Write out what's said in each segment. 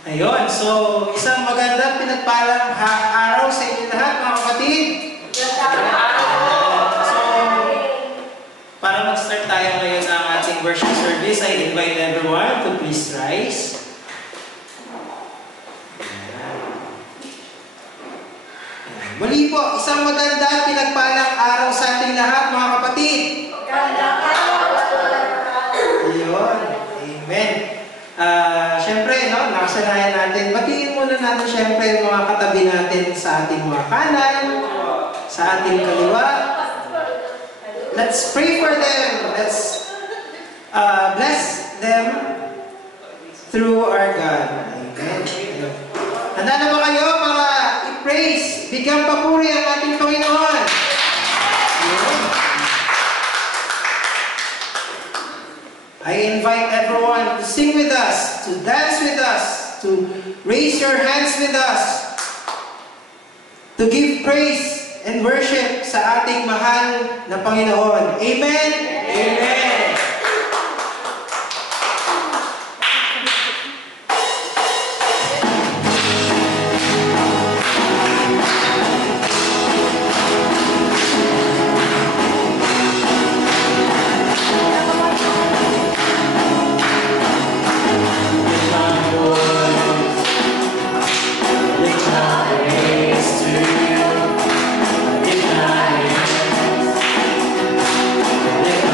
Ayun, so isang magandang pinagpalang araw sa inyo lahat, mga kapatid. Magandang araw po. So, para mag-start tayo ngayon ng ating worship service, I invite everyone to please rise. Muli po, isang magandang pinagpalang araw sa ating lahat, mga kapatid. Magandang araw. Ayun, amen. Siyempre, no, nakasanayan natin. Batiin muna natin siyempre mga katabi natin sa ating mga kanan, sa ating kaliwa. Let's pray for them. Let's bless them through our God. Amen. Handa na ba kayo para i-praise, bigyan papuri ang ating Panginoon? Amen. I invite everyone to sing with us, to dance with us, to raise your hands with us, to give praise and worship sa ating mahal na Panginoon. Amen? Amen. Lift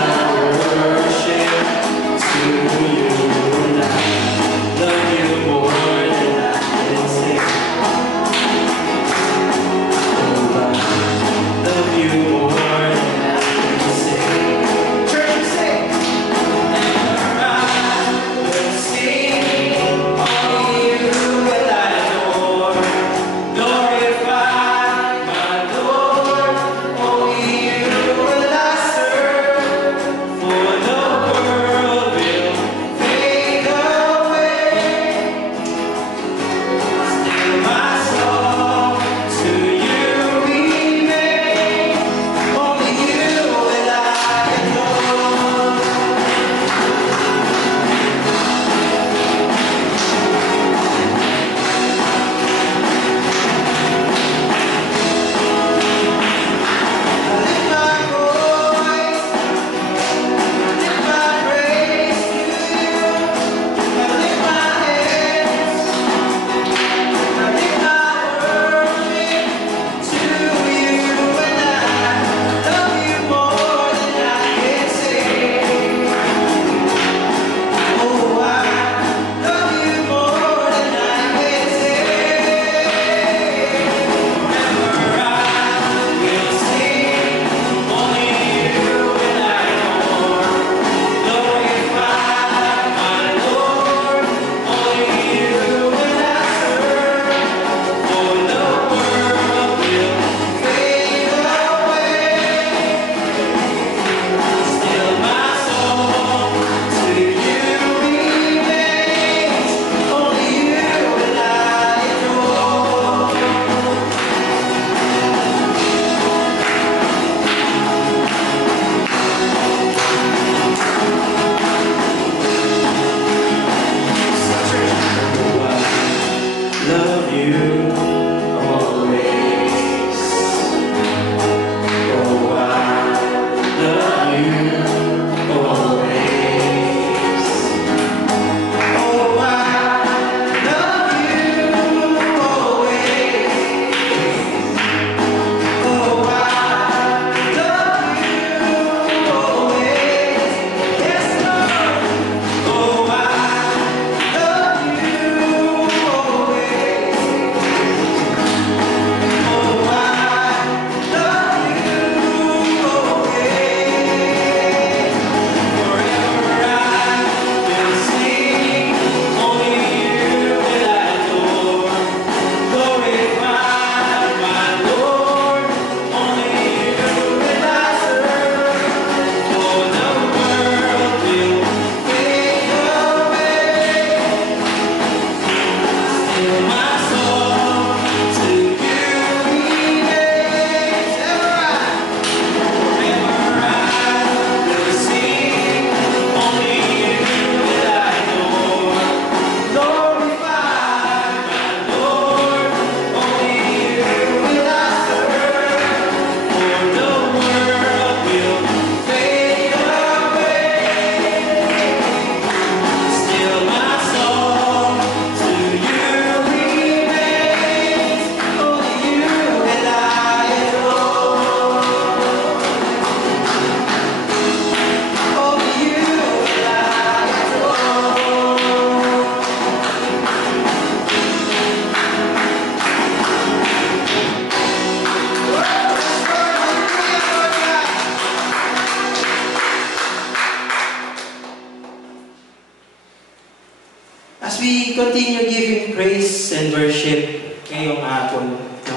As we continue giving praise and worship ngayong hapon, no?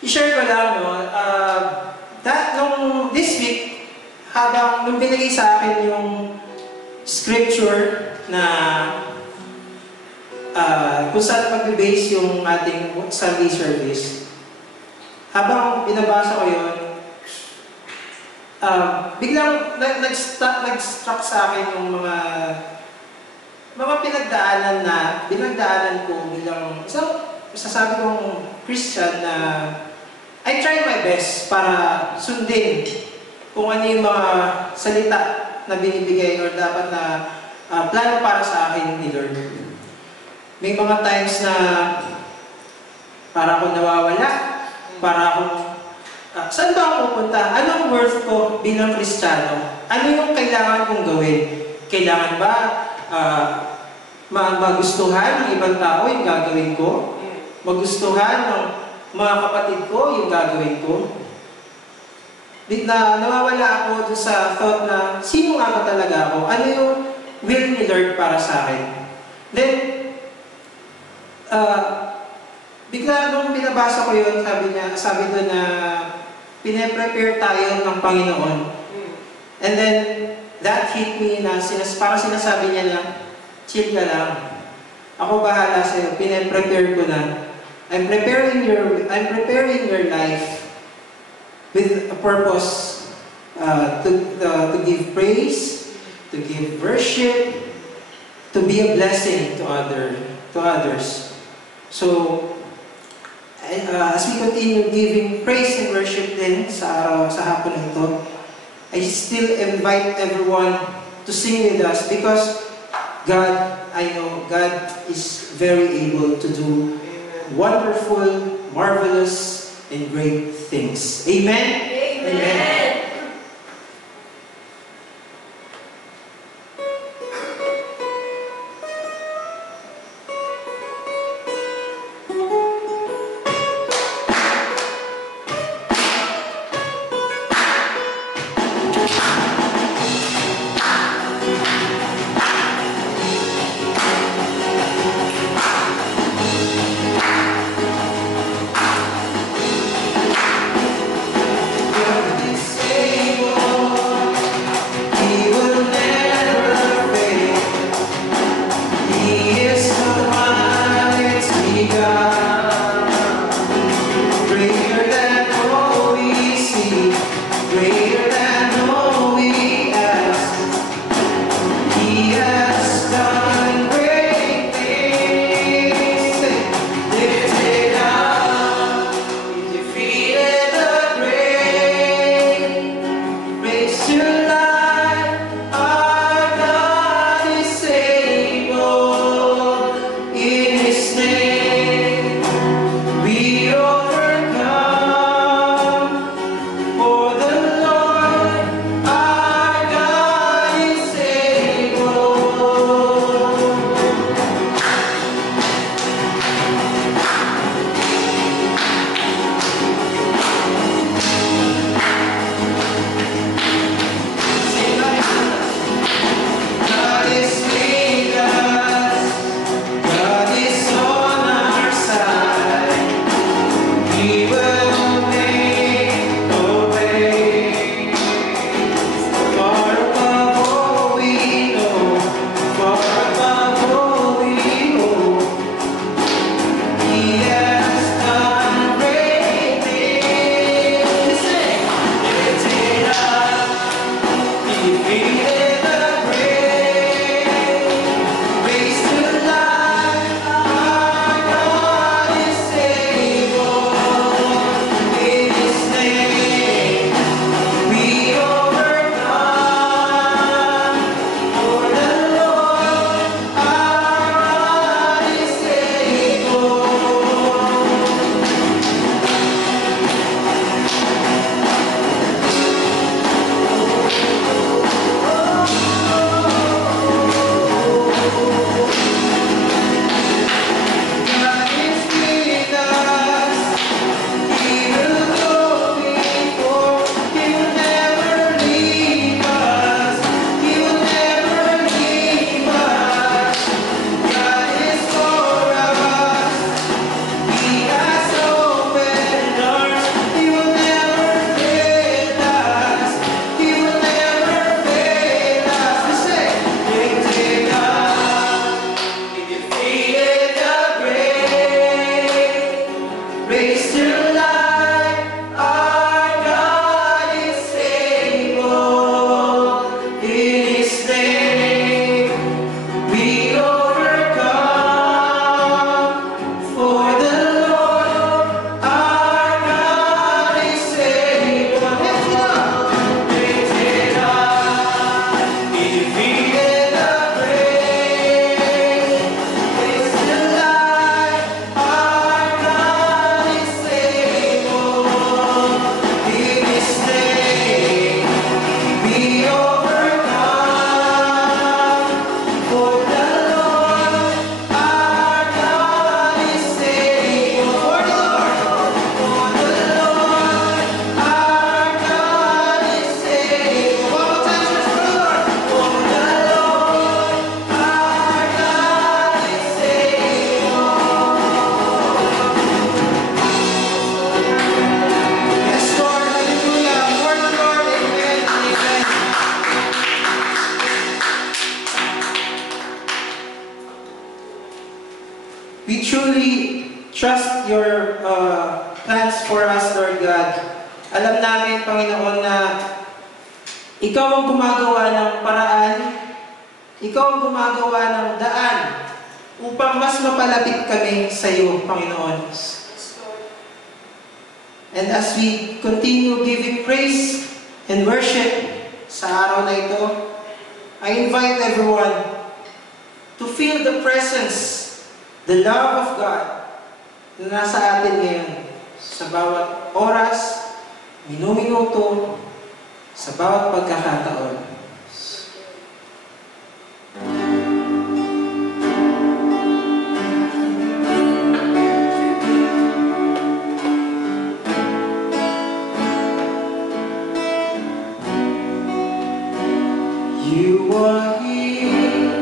I-share ko lang, no? This week, nung binigay sa akin yung scripture na kung saan magbe-base yung ating Sunday service, habang binabasa ko yun, biglang nag-struck sa akin yung mga pinagdaanan ko bilang isang masasabi kong Christian na I try my best para sundin kung ano yung mga salita na binibigay or dapat na plano para sa akin ni Lord. May mga times na para akong nawawala, para akong saan ba ako pupunta? Anong worth ko bilang Kristiyano? Ano yung kailangan kong gawin? Kailangan ba magustuhan ng ibang tao yung gagawin ko? Magustuhan ng mga kapatid ko yung gagawin ko? Nawawala ako doon sa thought na, sino nga ba talaga ako? Ano yung will ni Lord para sa akin? Then, bigla nung binabasa ko yun, sabi doon na pine-prepare tayo ng Panginoon. And then, that hit me na parang sinasabi niya na, chill ka lang. Ako bahala sa'yo, pine-prepare ko na. I'm preparing your life with a purpose to give praise, to give worship, to be a blessing to others. So, as we continue giving praise and worship din sa hapon na ito, I still invite everyone to sing with us because I know God is very able to do wonderful, marvelous, and great things. Amen? Amen. This truly trust your plans for us, Lord God. Alam namin, Panginoon, na Ikaw ang gumagawa ng paraan, Ikaw ang gumagawa ng daan upang mas mapalapit kami sa iyo, Panginoon. And as we continue giving praise and worship sa araw na ito, I invite everyone to feel the presence, the love of God na nasa atin ngayon sa bawat oras, minuminuto, sa bawat pagkakataon. You are here,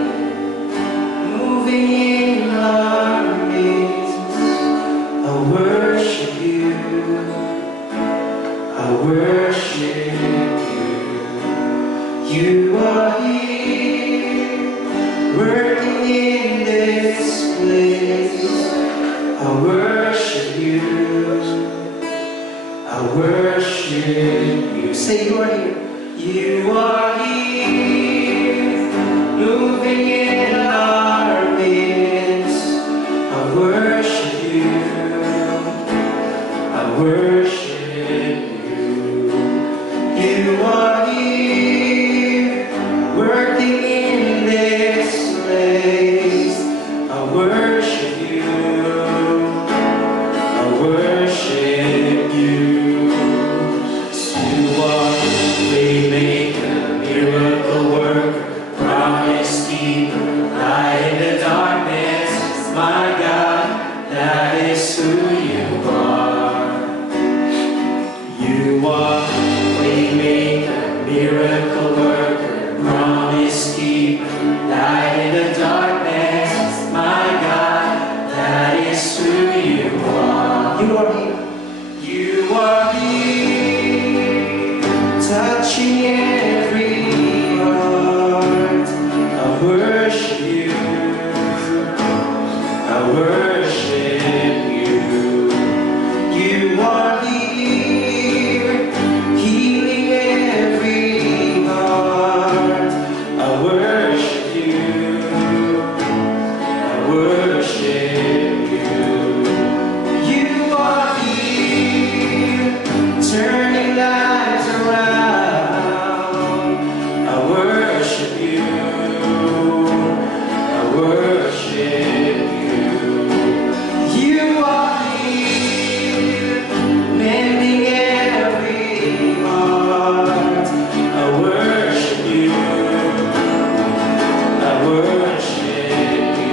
moving in our midst. I worship you, I worship you. You are here, working in this place. I worship you, I worship you. Say you are here. You are here, moving in our midst. I worship you, I worship you. You are here, working in this place. I worship you, I worship you. You are Waymaker, miracle worker, promise keeper, light in the darkness. My God, that is who you are. You are Waymaker, miracle worker, promise keeper, light in the darkness. My God, that is who you are. You are here. You are here, touching every heart. I worship you, I worship you. You are here, healing every heart. I worship you, I worship you. You are here, turning lives around. I worship you, I worship you. You are here, mending every heart. I worship you, I worship you.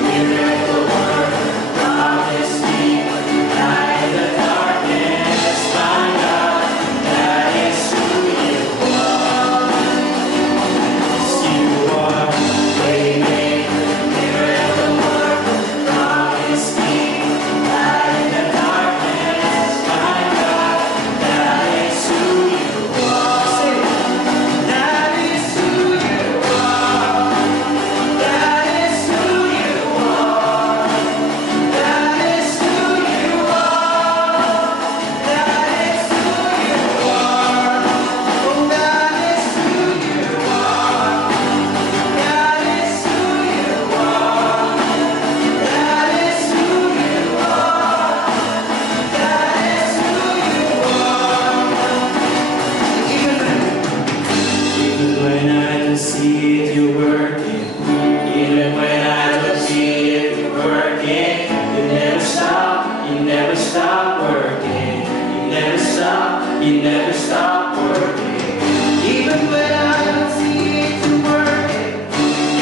Miracle worker, promise keeper, light in the darkness. My God, that is who you are. You are Waymaker, miracle worker, promise keeper, light in the darkness. My God, that is who you are. Say, that is who you are. That is who you are. That is who you are. That is who you are. Oh, that is who you are. That is who you are. That is who you are. That is who you are. Even when I don't see it, you're working. Even when I don't see it, you're working. You never stop, you never stop working. You never stop, you never stop working. Even when I don't see it, you're working.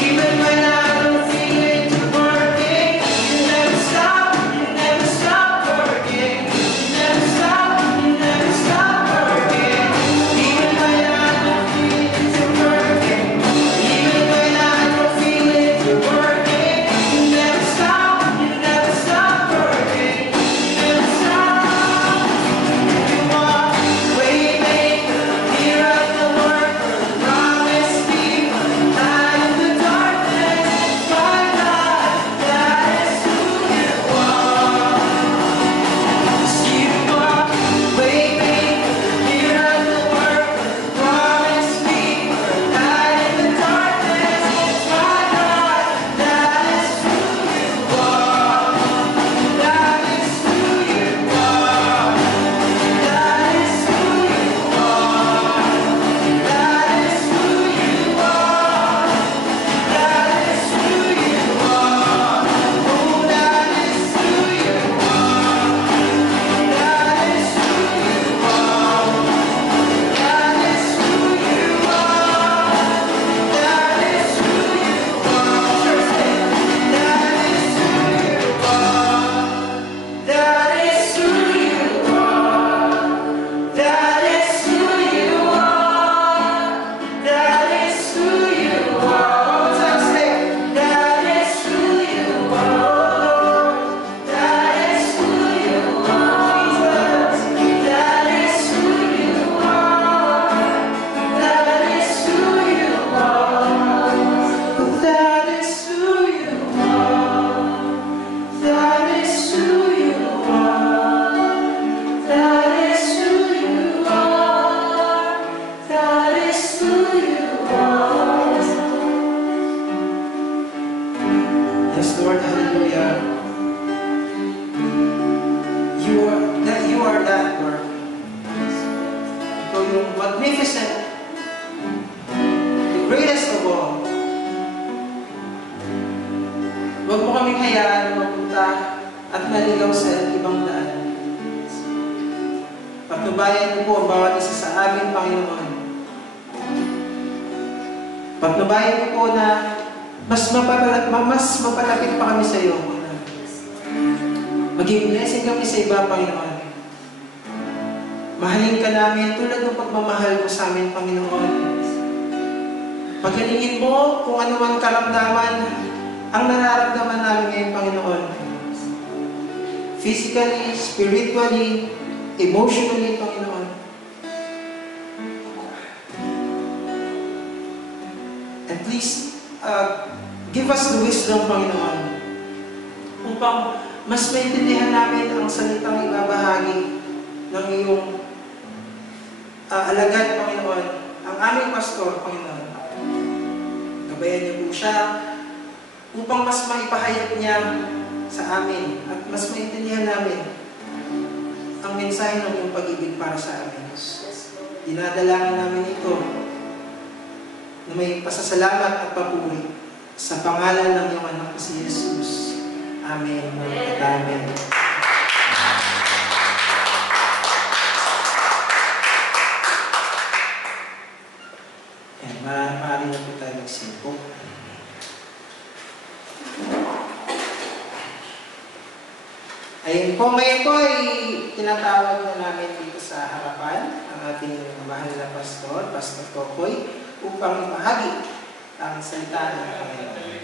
Even when I don't see it, you're working. You never stop working. You never stop working. Even when I don't feel it, you're working. Even when I don't feel it, you're working. You never stop working. You never stop. You are way kaming hayaan na mapunta at maligaw sa ibang daan. Patnubayan niyo po ang bawat isa sa amin, Panginoon. Patnubayan niyo po na mas mapalapit pa kami sa iyo. Maging blessing kami sa iba, Panginoon. Mahalin ka namin tulad ng pagmamahal mo sa amin, Panginoon. Pagalingin mo kung ano man karamdaman ang nararamdaman namin ngayon, Panginoon. Physically, spiritually, emotionally, Panginoon. And please, give us the wisdom, Panginoon, upang mas maintindihan namin ang salitang ibabahagi ng iyong alagad, Panginoon, ang aming pastor, Panginoon. Gabayan niyo po siya upang mas maipahayag niya sa amin at mas maintindihan namin ang mensahe ng iyong pag-ibig para sa amin. Dinadalangin namin ito na may pasasalamat at papuri sa pangalan ng iyong anak na si Jesus. Amen. Amen. Yan, maaari na po tayo magsimpo. Ayun po, ngayon po ay tinatawag na namin dito sa harapan ang ating mahal na pastor, Pastor Kokoy, upang ipahagi ang salita ng Panginoon.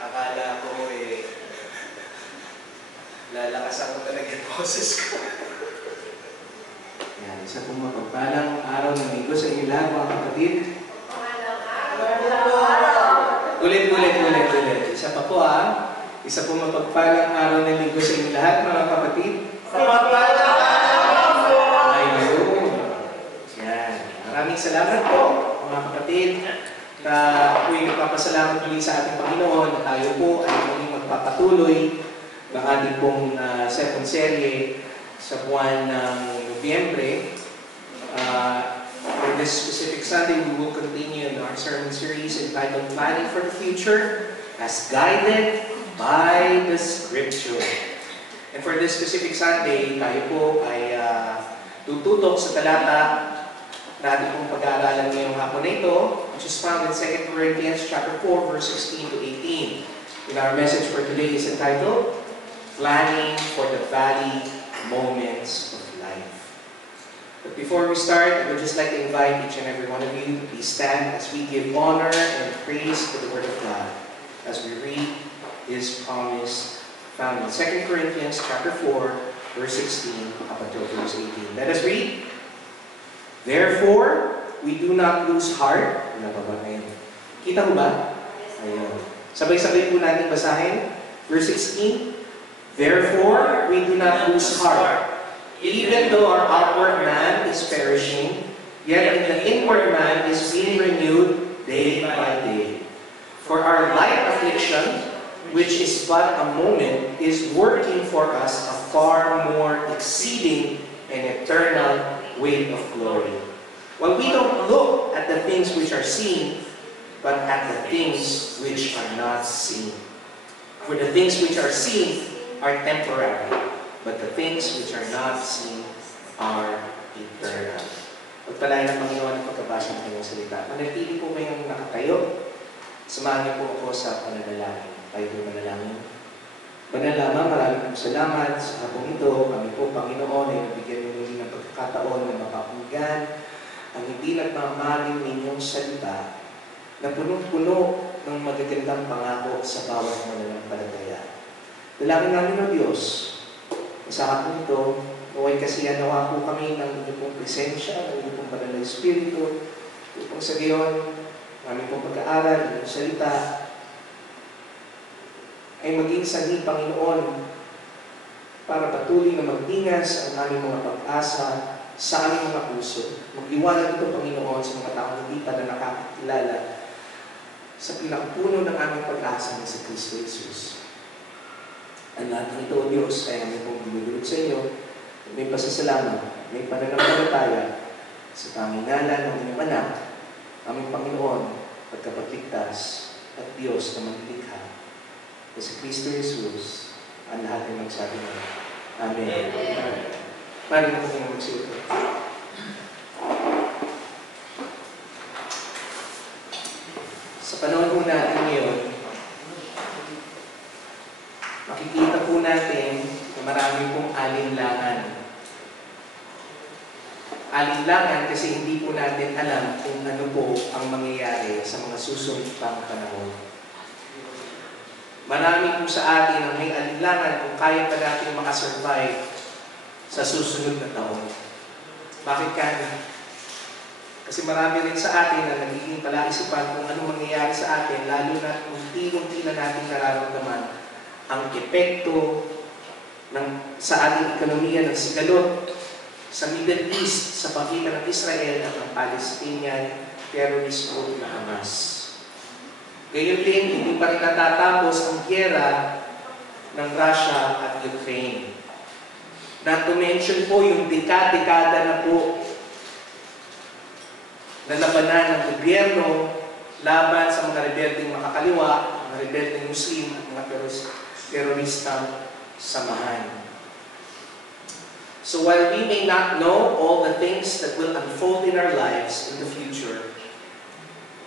Akala ko lalakasan ko talaga yung boses ko. Yan, isa pong mapagpalang araw ng linggo sa inyo lahat, mga kapatid. Ulit. Isa pa po isa pong mapagpalang araw ng linggo sa inyo lahat, mga kapatid. Ay, ngayon. Yan. Maraming salamat po, mga kapatid. Ako'y nagpapasalamat muli sa ating Panginoon na tayo po ay muling magpapatuloy ng ating pong second serye sa buwan ng Nobyembre. For this specific Sunday, we will continue in our sermon series entitled Planning for the Future as Guided by the Scripture. And for this specific Sunday, tayo po ay tututok sa talata na ating pong pag-aaralan ngayong hapon na ito, which is found in 2 Corinthians chapter 4, verse 16 to 18. And our message for today is entitled, Planning for the Valley Moments of Life. But before we start, I would just like to invite each and every one of you to please stand as we give honor and praise to the Word of God as we read His promise found in 2 Corinthians chapter 4, verse 16 up until verse 18. Let us read. Therefore, we do not lose heart. Wala pa ba? Ayan. Kita mo ba? Ayan. Sabay-sabay po natin basahin. Verse 16. Therefore, we do not lose heart. Even though our outward man is perishing, yet in the inward man is being renewed day by day. For our light affliction, which is but a moment, is working for us a far more exceeding and eternal weight of glory. Well, we don't look at the things which are seen, but at the things which are not seen. For the things which are seen are temporary, but the things which are not seen are eternal. Pagpalain ng Panginoon ang pagkabasa ng kanyang salita. Manatili po kayong nakatayo. Samahan niyo po ako sa pananalangin. Tayo po panalangin. Banal Ama, maraming pong salamat sa hapong ito. Kami po, Panginoon, ay nabigyan niyo muli ng pagkakataon na mapakinggan ang hindi nagmamaling ninyong salita na punong-puno ng magagandang pangako sa bawat mananampalataya. Dalangin namin ng Diyos, sa hapong ito, naway kasiya nawa po kami ng inyong pong presensya, ng inyong pong banal na Espiritu, upang sa gayon, aming pong pag-aaral, ng salita, ay maging sanhi, Panginoon, para patuloy na mag-ingas ang aming mga pag-asa sa aming mga puso. Magliwanag ito, Panginoon, sa mga taong hindi pa na nakakakilala sa pinakapuno ng aming pag-asa na si Kristo Jesus. Ang lahat ng ito, O Diyos, ay aming pong binubulog sa inyo. May pasasalamat, may pananampalataya sa pangingalan ng inyong anak, aming Panginoon, pagkapagligtas at Diyos na maglikha. Si Kristo Jesus, ang lahat ng magsabi na. Amen. Maraming po kayo magsuko. Sa panahon po natin ngayon, makikita po natin na marami pong alinlangan. Alinlangan kasi hindi po natin alam kung ano po ang mangyayari sa mga susunod pang panahon. Marami po sa atin ang may alinlangan kung kaya pa natin makasurvive sa susunod na taon. Bakit kaya? Kasi marami rin sa atin na nagiging palaisipan kung ano mangyayari sa atin, lalo na unti-unti na natin nararamdaman ang epekto sa ating ekonomiya ng sigalot sa Middle East, sa pagitan ng Israel at ng Palestinian terrorist group na Hamas. Gayon din, hindi pa rin natatapos ang giyera ng Russia at Ukraine. Not to mention po yung dekada na po na labanan ng gobyerno laban sa mga rebeldeng makakaliwa, mga rebeldeng Muslim, mga teroristang samahan. So while we may not know all the things that will unfold in our lives in the future,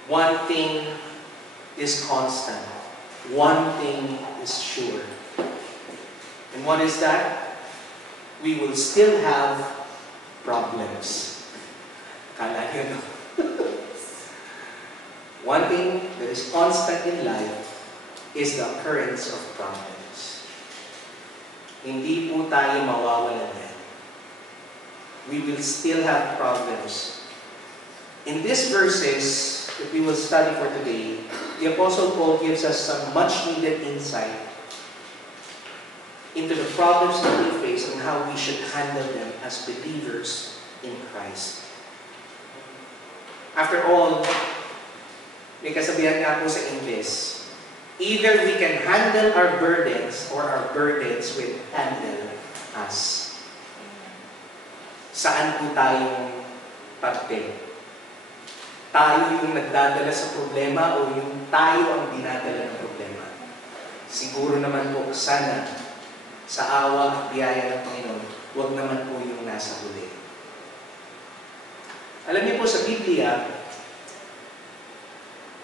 one thing is constant. One thing is sure. And what is that? We will still have problems. Kala niyo, no? One thing that is constant in life is the occurrence of problems. Hindi po tayo mawawalan yan. We will still have problems. In these verses that we will study for today, the Apostle Paul gives us some much-needed insight into the problems that we face and how we should handle them as believers in Christ. After all, may kasabihan nga po sa English, either we can handle our burdens or our burdens will handle us. Saan po tayong parte? Tayo yung nagdadala sa problema o yung tayo ang dinadala ng problema? Siguro naman po, sana, sa awa at biyaya ng Panginoon, huwag naman po yung nasa huli. Alam niyo po sa Biblia,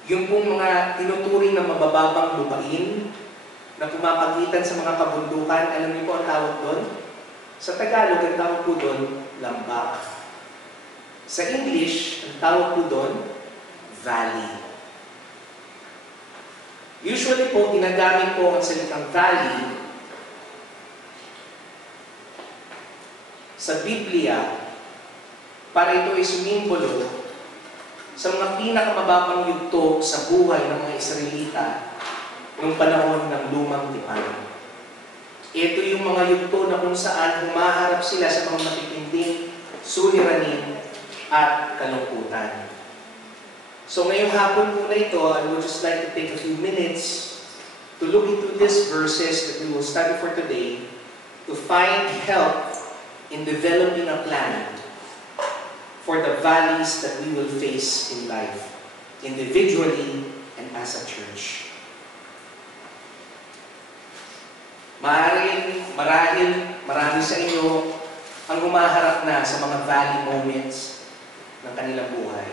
yung pong mga tinuturing na mabababang lupain na pumapagitan sa mga kabundukan, alam niyo po ang tawag doon? Sa Tagalog, ang tawag po doon, lambak. Sa English, ang tawag po doon, valley. Usually po, ginagamit po ang salitang valley sa Biblia para ito ay sumimbolo sa mga pinakamababang yugto sa buhay ng mga Israelita noong panahon ng lumang tipan. Ito yung mga yugto na kung saan humaharap sila sa mga matitinding suliranin at kalungkutan. So ngayong hapon po na ito, I would just like to take a few minutes to look into these verses that we will study for today to find help in developing a plan for the valleys that we will face in life, individually and as a church. Marami sa inyo ang humaharap na sa mga valley moments ng kanilang buhay.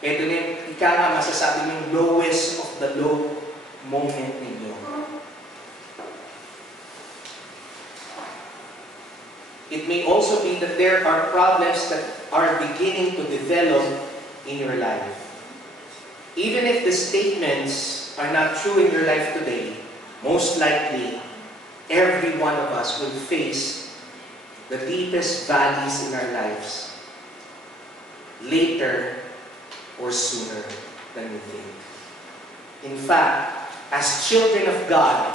Ito din, ika nga masasabi yung lowest of the low moment ninyo. It may also be that there are problems that are beginning to develop in your life. Even if the statements are not true in your life today, most likely, every one of us will face the deepest valleys in our lives later or sooner than we think. In fact, as children of God,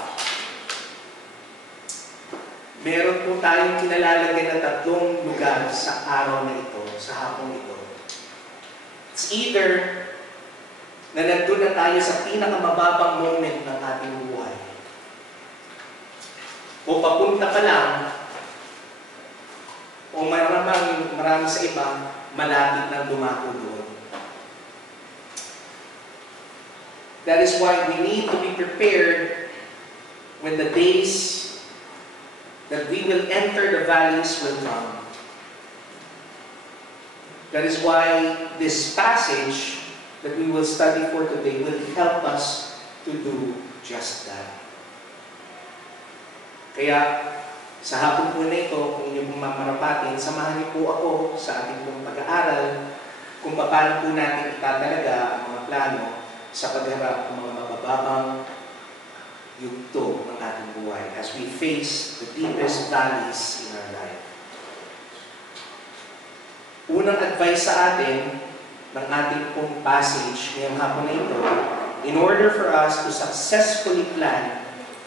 meron po tayong kinalalagay na tatlong lugar sa araw na ito, sa hapong ito. It's either na nandun na tayo sa pinakamababang moment ng ating buhay, o papunta pa lang, o marami sa iba, malapit na dumako doon. That is why we need to be prepared when the days that we will enter the valleys will come. That is why this passage that we will study for today will help us to do just that. Kaya, sa hapon po na ito, kung inyo pong mamarapatin, samahan niyo po ako sa ating pong pag-aaral kung paano po natin itatalaga ang mga plano sa pagharap ng mga mabababang yugto ng ating buhay as we face the deepest valleys in our life. Unang advice sa atin ng ating pong passage ngayong hapon na ito, in order for us to successfully plan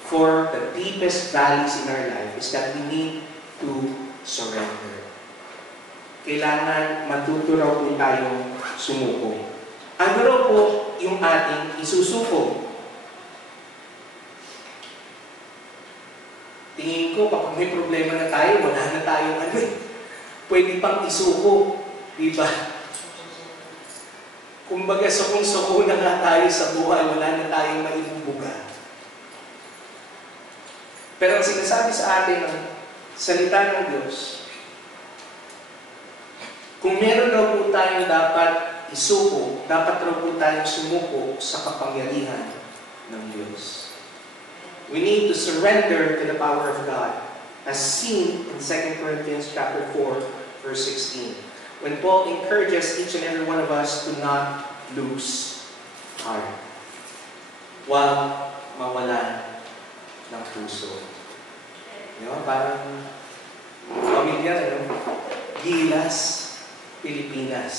for the deepest valleys in our life is that we need to surrender. Kailangan matuto raw po tayong sumuko. Ano raw po yung ating isusuko? Tingin ko, kapag may problema na tayo, wala na tayong pwede pang isuko. Diba? Kumbaga, kung suko na nga tayo sa buhay, wala na tayong maibubuga. Pero ang sinasabi sa atin ng salita ng Diyos, kung meron daw po tayong dapat isuko, dapat raw po tayong sumuko sa kapangyarihan ng Diyos. We need to surrender to the power of God, as seen in 2 Corinthians chapter 4, verse 16. When Paul encourages each and every one of us to not lose heart, while mawalan ng puso. Diba? Parang pamilya, Gilas, Pilipinas.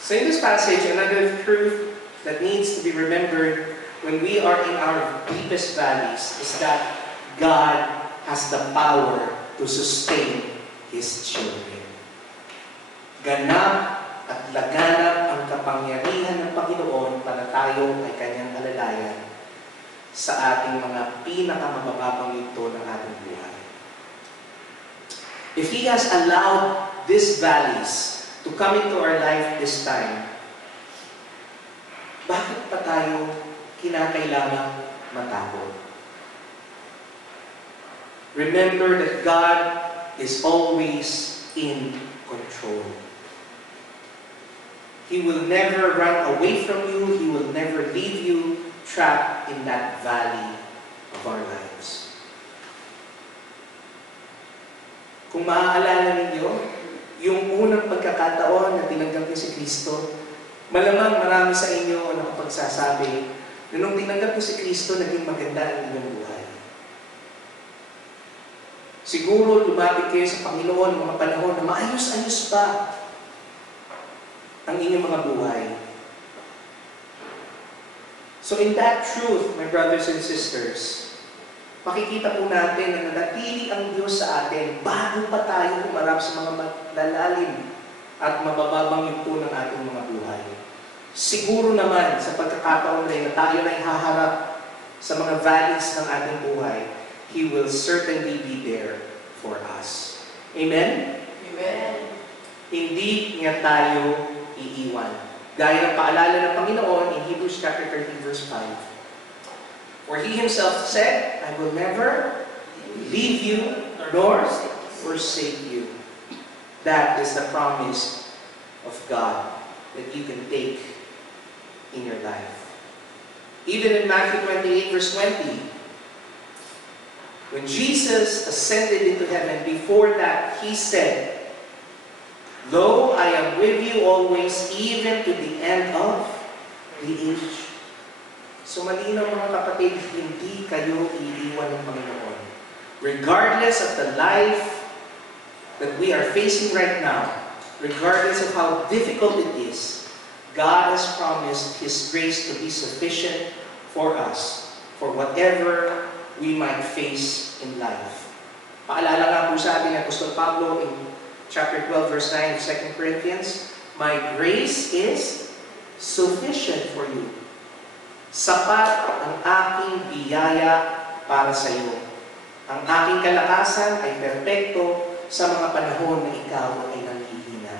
So in this passage, another truth that needs to be remembered when we are in our deepest valleys is that God has the power to sustain His children. Ganap at laganap ang kapangyarihan ng Panginoon para tayo ay Kanyang alalayan sa ating mga pinakamababang yugto ng ating buhay. If He has allowed these valleys to come into our life this time, bakit pa tayo kinakailangang matakot? Remember that God is always in control. He will never run away from you. He will never leave you trapped in that valley of our lives. Kung maaalala ninyo, yung unang pagkakataon na tinanggap niyo si Kristo, malamang marami sa inyo ang nakapagsasabi na nung tinanggap niyo si Kristo, naging maganda ang inyong buhay. Siguro lumapit kayo sa Panginoon mga panahon na maayos-ayos pa ang inyong mga buhay. So in that truth, my brothers and sisters, makikita po natin na nanatili ang Diyos sa atin bago pa tayo humarap sa mga malalalim at mabababang yugto ng ating mga buhay. Siguro naman sa pagkakataon rin na tayo na ihaharap sa mga valleys ng ating buhay, He will certainly be there for us. Amen? Amen. Hindi niya tayo iiwan. Gaya ng paalala ng Panginoon in Hebrews chapter 13 verse 5. For He Himself said, I will never leave you nor forsake you. That is the promise of God that you can take in your life. Even in Matthew 28 verse 20, When Jesus ascended into heaven, before that, He said, "Lo, I am with you always, even to the end of the age." So malinaw mga kapatid, hindi kayo iiwan ng Panginoon. Regardless of the life that we are facing right now, regardless of how difficult it is, God has promised His grace to be sufficient for us, for whatever we might face in life. Paalala nga po sa atin ni Apostol Pablo in chapter 12, verse 9 of 2 Corinthians, "My grace is sufficient for you. Sapat ang aking biyaya para sa iyo. Ang aking kalakasan ay perpekto sa mga panahon na ikaw ay nanghihina.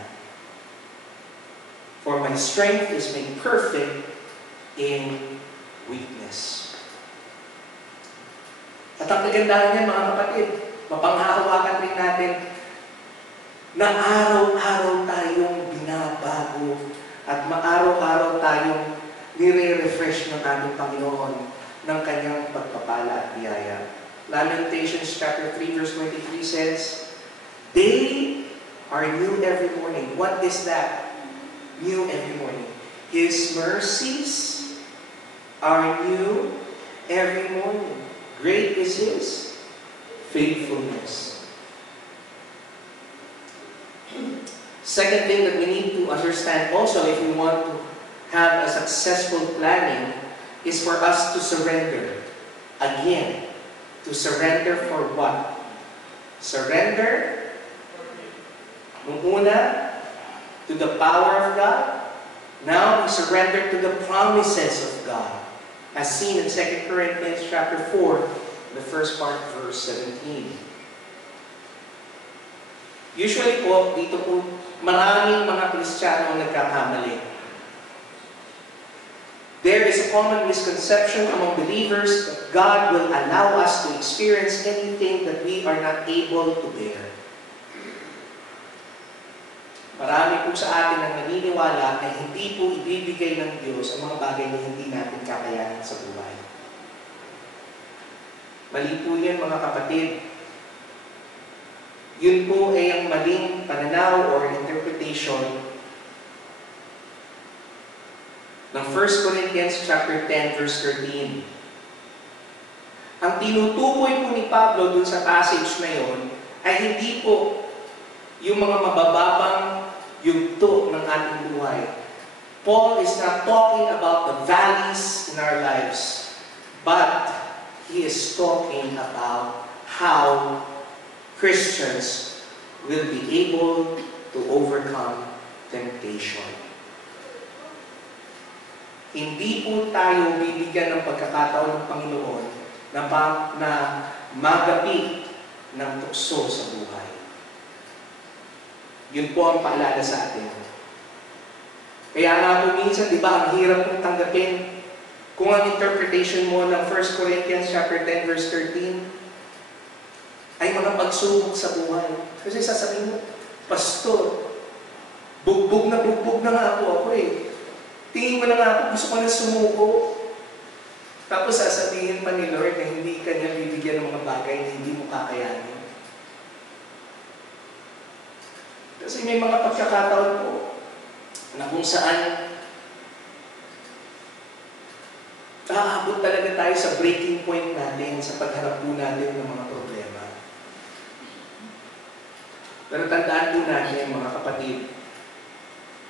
For my strength is made perfect in weakness." At ang kagandahan niyan, mga kapatid, mapanghahawakan rin natin na araw-araw tayong binabago at araw-araw tayong nire-refresh ng ating Panginoon ng kanyang pagpapala at biyaya. Lamentations chapter 3 verse 23 says, "They are new every morning." What is that? New every morning. His mercies are new every morning. Great is His faithfulness. Second thing that we need to understand also if we want to have a successful planning is for us to surrender. Again, to surrender for what? Surrender, nung una, to the power of God. Now, we surrender to the promises of God. As seen in 2 Corinthians chapter 4, the first part, verse 17. Usually po, dito po, maraming mga Kristiyano nagkakamali. There is a common misconception among believers that God will allow us to experience anything that we are not able to bear. Marami po sa atin ang naniniwala na hindi po ibibigay ng Diyos ang mga bagay na hindi natin kakayanan sa buhay. Mali po yun, mga kapatid. Yun po ay ang maling pananaw or interpretation ng 1 Corinthians chapter 10 verse 13. Ang tinutukoy po ni Pablo dun sa passage na yon ay hindi po yung mga mabababang yugto ng ating buhay. Paul is not talking about the valleys in our lives, but he is talking about how Christians will be able to overcome temptation. Hindi po tayo bibigyan ng pagkakataon ng Panginoon na magapit ng tukso sa buhay. Yun po ang paalala sa atin. Kaya nga po minsan, di ba, ang hirap kong tanggapin kung ang interpretation mo ng 1 Corinthians chapter 10 verse 13 ay mga pagsubok sa buhay. Kasi sasabihin mo, Pastor, bugbog na nga ako eh. Tingin mo na nga ako, gusto ko na sumuko. Tapos sasabihin pa ni Lord na hindi ka niya bibigyan ng mga bagay na hindi mo kakayanin. Kasi may mga pagkakataon po na kung saan aabot talaga tayo sa breaking point natin sa pagharap po natin ng mga problema. Pero tandaan po natin, mga kapatid,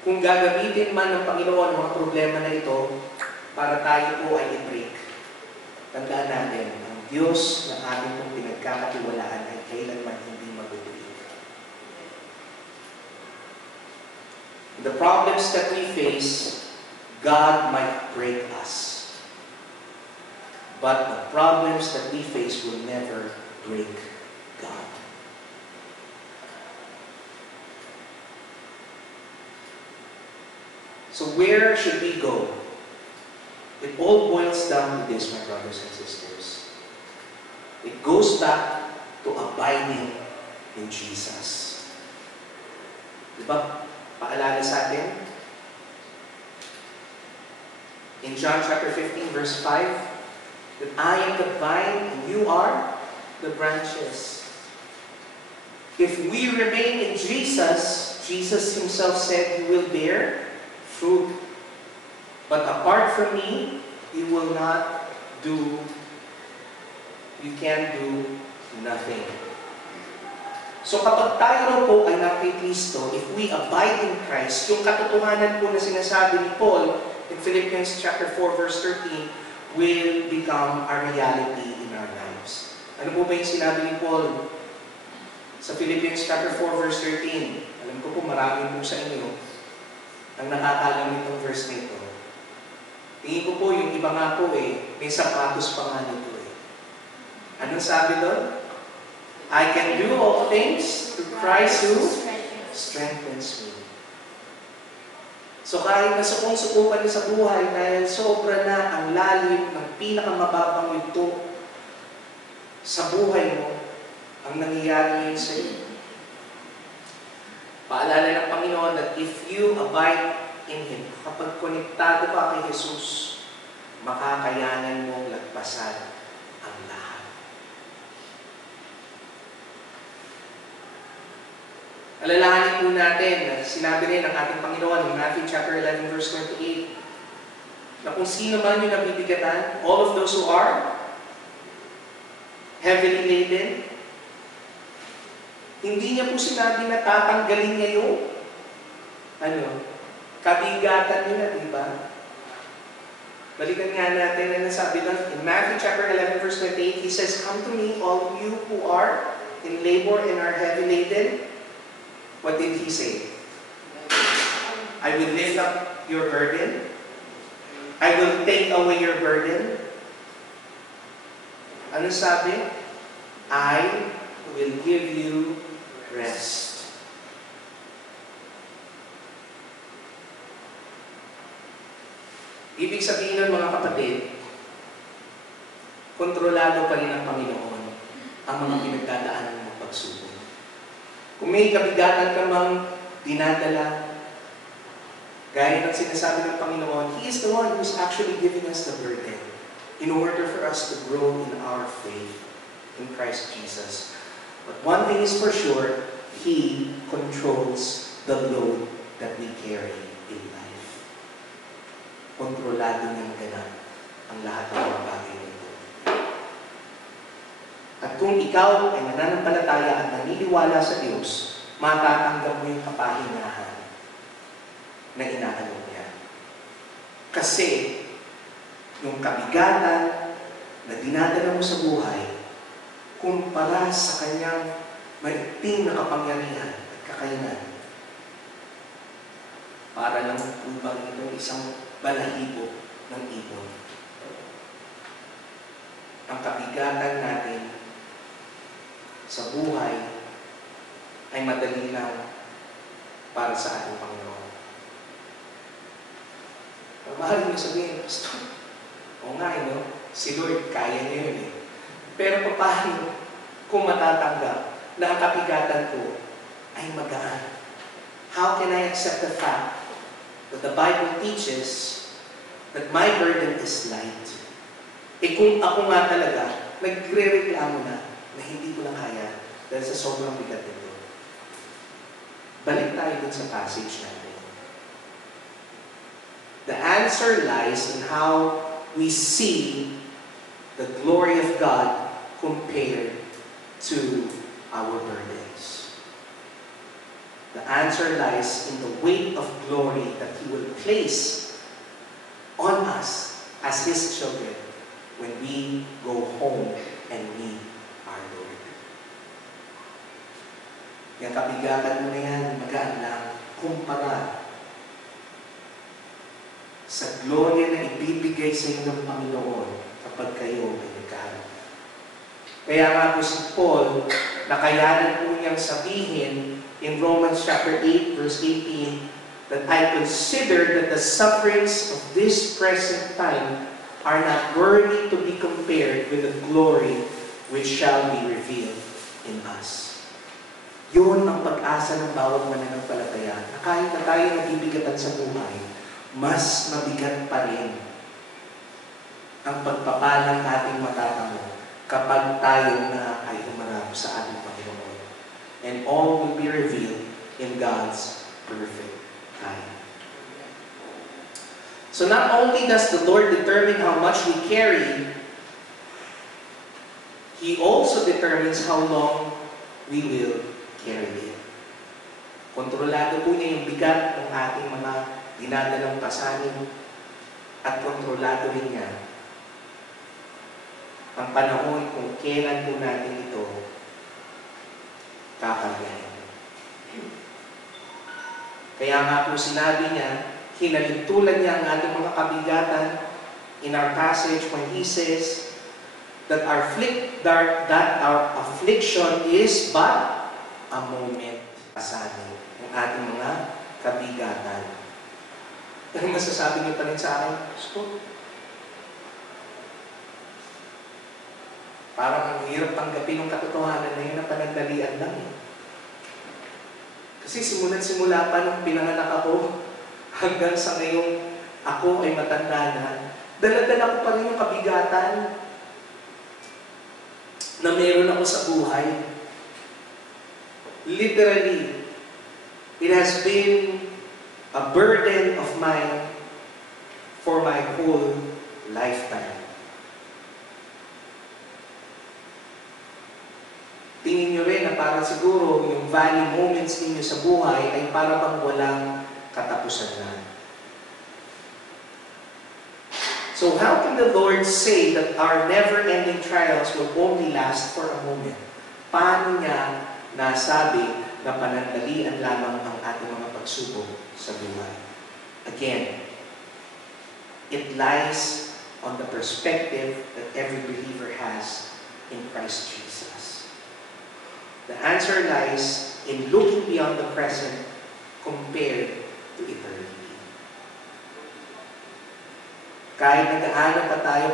kung gagamitin man ng Panginoon ang mga problema na ito para tayo po ay i-break, tandaan natin, ang Diyos na ating pong pinagkakatiwalaan ay kailanman hindi magugulit. The problems that we face, God might break us. But the problems that we face will never break God. So where should we go? It all boils down to this, my brothers and sisters. It goes back to abiding in Jesus. Diba? Paalala sa atin. In John chapter 15 verse 5, that I am the vine and you are the branches. If we remain in Jesus, Jesus himself said, you will bear fruit. But apart from me, you can do nothing. So kapag tayo raw po ay nakay Kristo, if we abide in Christ, yung katotohanan po na sinasabi ni Paul in Philippians chapter 4 verse 13 will become a reality in our lives. Ano po ba yung sinabi ni Paul sa Philippians chapter 4 verse 13? Alam ko po marami po sa inyo ang nakakalam nitong verse na ito. Tingin ko po yung iba nga po may sapatos pa nga nito Anong sabi doon? I can do all things through Christ who strengthens me. So kahit nasukong-sukukan na sa buhay dahil sobra na ang lalim ng pinakamababang yugto sa buhay mo, ang nangyayari yun sa iyo. Paalala ng Panginoon that if you abide in Him, kapag konektado ka kay Jesus, makakayanan mong lagpasan ang lahat. Alalahanin po natin, sinabi rin ng ating Panginoon in Matthew chapter 11 verse 28, na kung sino man yung nabibigatan, all of those who are heavily laden, hindi niya po sinabi na tatanggalin niya yung kabigatan nila, di ba? Balikan nga natin ang nasabi doon. In Matthew chapter 11 verse 28, He says, come to me, all of you who are in labor and are heavy laden. What did He say? I will lift up your burden. I will take away your burden. Ano sabi? I will give you rest. Ibig sabihin nun, mga kapatid, kontrolado pa rin ng Panginoon ang mga pinagdadaanan ng pagsubok. Kung may kabigatan ka mang dinadala, gaya ng sinasabi ng Panginoon, He is the one who's actually giving us the burden in order for us to grow in our faith in Christ Jesus. But one thing is for sure, He controls the load that we carry in life. Kontrolado niyang ganap ang lahat ng mga bagay nito. At kung ikaw ay nananampalataya at naniniwala sa Diyos, matatanggap mo yung kapahinahan na inaalok niya. Kasi, yung kabigatan na dinadala mo sa buhay, kumpara sa kanyang maigting na kapangyarihan at kakayanan, para lang kumpang ito isang balahibo ng ibon. Ang kabigatan natin sa buhay ay madali lang para sa ating Panginoon. Mahal niyo sabihin, Pastor, o nga si Lord, kaya niya yun Pero paano kung matatanggap na ang kabigatan ko ay magaan? How can I accept the fact that the Bible teaches that my burden is light? Kung ako nga talaga, nagre-reklamo na hindi ko lang kaya dahil sa sobrang bigat nito. Balik tayo dun sa passage natin. The answer lies in how we see the glory of God compared to our burdens. The answer lies in the weight of glory that He will place on us as His children when we go home and meet our Lord. Yung kabigatan mo na yan, magaan lang, kumpara sa gloria na ibibigay sa iyo ng Panginoon kapag kayo pinagkaharap. Kaya nga po si Paul, nakayanan po niyang sabihin in Romans chapter 8, verse 18, that I consider that the sufferings of this present time are not worthy to be compared with the glory which shall be revealed in us. Yun ang pag-asa ng bawat mananampalataya, na kahit na tayo nagibigatan sa buhay, mas mabigat pa rin ang pagpapalang ating matatamo kapag tayo na ay humarap sa ating Panginoon. And all will be revealed in God's perfect time. So not only does the Lord determine how much we carry, He also determines how long we will carry it. Kontrolado po niya yung bigat ng ating mga dinadalang pasanin at kontrolado rin niya ang panahon kung kailan po natin ito kakagayan. Kaya nga po sinabi niya, hinalintulan niya ang ating mga kabigatan in our passage when He says that our affliction is but a moment. Pasanin ang ating mga kabigatan. Ano masasabi niyo pa rin sa akin? Gusto. Parang ang hirap tanggapin ng katotohanan na yun na panagdalian lang. Kasi simula pa nung pinanganak ako, hanggang sa ngayong ako ay matanda na, dala-dala ko pa rin yung kabigatan na meron ako sa buhay. Literally, it has been a burden of mine for my whole lifetime. Tingin nyo rin na parang siguro yung valley moments ninyo sa buhay ay para bang walang katapusan na. So how can the Lord say that our never-ending trials will only last for a moment? Paano niya nasabi na panandalian lamang ang ating mga pagsubok sa buhay? Again, it lies on the perspective that every believer has in Christ Jesus. The answer lies in looking beyond the present compared to eternity. Kahit na gaano pa tayo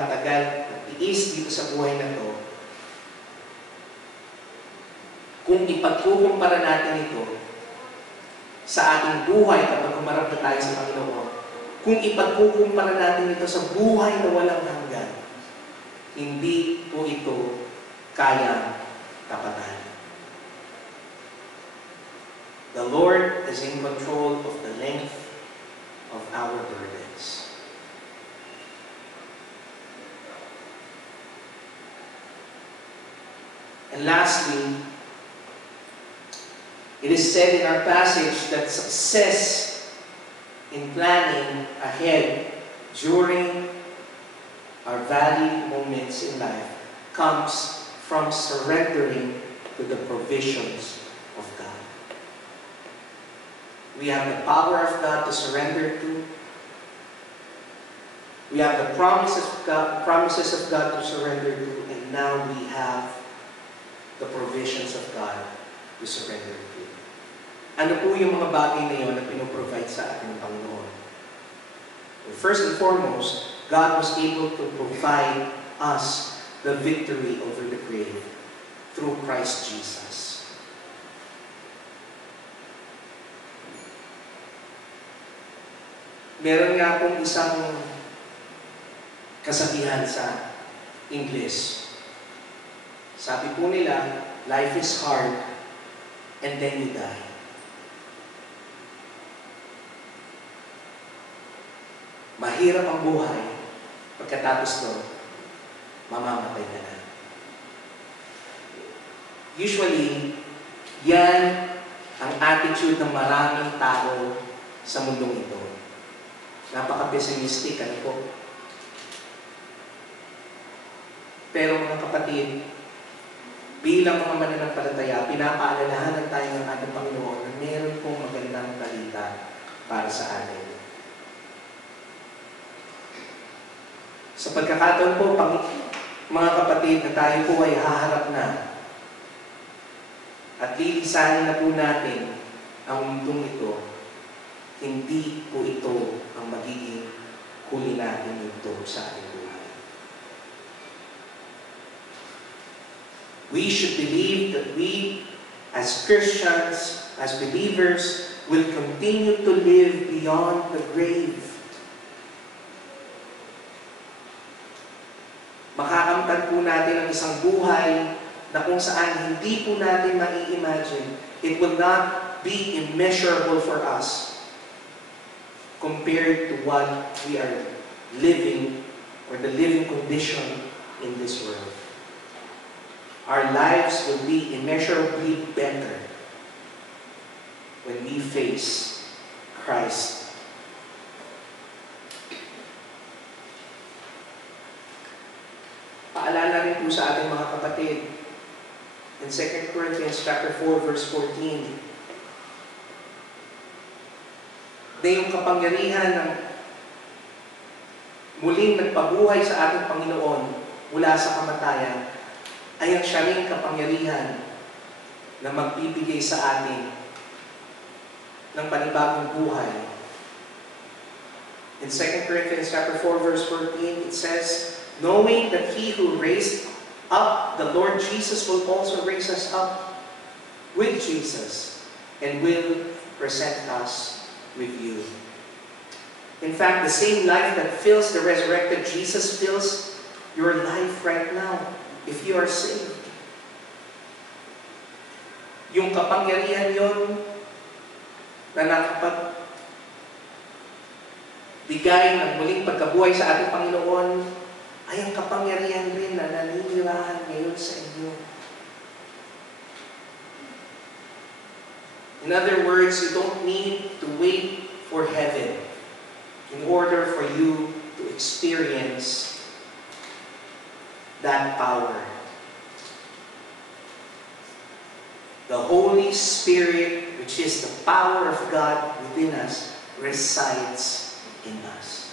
katagal at tiis dito sa buhay na ito, kung ipagkukumpara natin ito sa ating buhay kapag humarap na tayo sa Panginoon, kung ipagkukumpara natin ito sa buhay na walang hanggan, hindi po ito kayang tapatan. The Lord is in control of the length of our burdens. And lastly, it is said in our passage that success in planning ahead during our valley moments in life comes from surrendering to the provisions of God. We have the power of God to surrender to. We have the promises of God to surrender to, and now we have the provisions of God to surrender to. Ano po yung mga bagay na yun na pinoprovide sa ating Panginoon? Well, first and foremost, God was able to provide us the victory over the grave through Christ Jesus. Meron nga pong isang kasabihan sa English. Sabi po nila, life is hard and then you die. Mahirap ang buhay, pagkatapos nun, mamamatay ka na. Usually, yan ang attitude ng maraming tao sa mundong ito. Napaka-pessimistic, ano po? Pero mga kapatid, bilang mga mananampalataya, pinapaalalahanan tayo ng ating Panginoon na meron pong magandang balita para sa atin. Sa pagkakataon po, mga kapatid, na tayo po ay haharap na at lilisanin na po natin ang mundong ito, hindi po ito ang magiging huli natin ito sa ating buhay. We should believe that we, as Christians, as believers, will continue to live beyond the grave. Naramdaman po natin ang isang buhay na kung saan hindi po natin mai-imagine. It will not be immeasurable for us compared to what we are living or the living condition in this world. Our lives will be immeasurably better when we face Christ. Paalala rin po sa ating mga kapatid. In 2 Corinthians chapter 4, verse 14, na yung kapangyarihan ng muling nagpabuhay sa ating Panginoon mula sa kamatayan ay ang siya ring kapangyarihan na magbibigay sa atin ng panibagong buhay. In 2 Corinthians chapter 4, verse 14, it says, knowing that He who raised up the Lord Jesus will also raise us up with Jesus and will present us with you. In fact, the same life that fills the resurrected Jesus fills your life right now if you are saved. Yung kapangyarihan yon na nakapagbigay ng muling pagkabuhay sa ating Panginoon ay ang kapangyarihan rin na naninirahan ngayon sa inyo. In other words, you don't need to wait for heaven in order for you to experience that power. The Holy Spirit, which is the power of God within us, resides in us.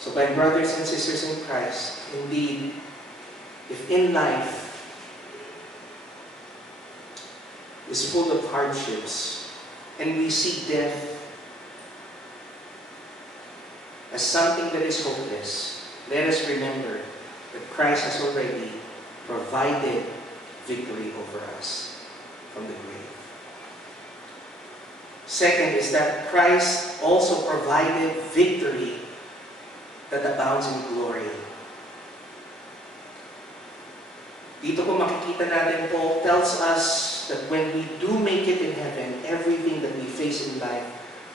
So my brothers and sisters in Christ, indeed, if in life is full of hardships and we see death as something that is hopeless, let us remember that Christ has already provided victory over us from the grave. Second is that Christ also provided victory that abounds in glory. Dito po makikita natin, Paul tells us that when we do make it in heaven, everything that we face in life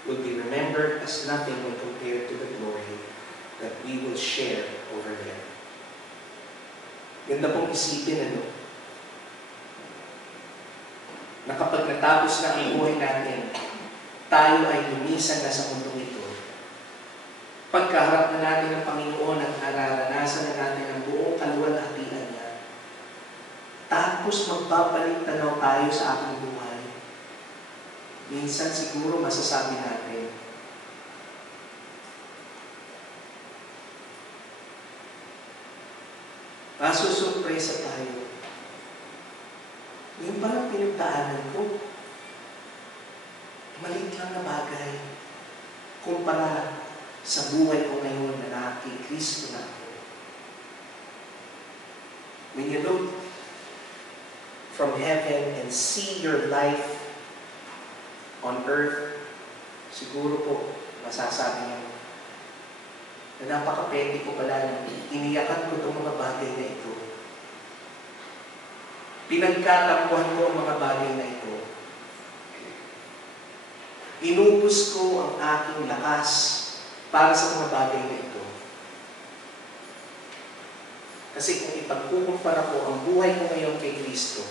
will be remembered as nothing when compared to the glory that we will share over there. Ganda pong isipin, ano? Na kapag natapos na ang buhay natin, tayo ay lumisan na sa mundong ito. Pagkaharap na natin ng Panginoon at nararanasan na natin ang buong kaluwalhatian niya, tapos magbabalik tanaw tayo sa ating buhay, minsan siguro masasabi natin, masusurpresa tayo. Yung palang pinagdaanan ko, maliit lang na bagay kumpara sa buhay ko ngayon na nakikristo na ako. When you look from heaven and see your life on earth, siguro po masasabi niyo na napakapwede ko pala nang iniyakan ko itong mga bagay na ito. Pinagkatampuhan ko ang mga bagay na ito. Inubos ko ang aking lakas para sa mga bagay na ito. Kasi kung ipagkukumpara ko ang buhay ko ngayon kay Kristo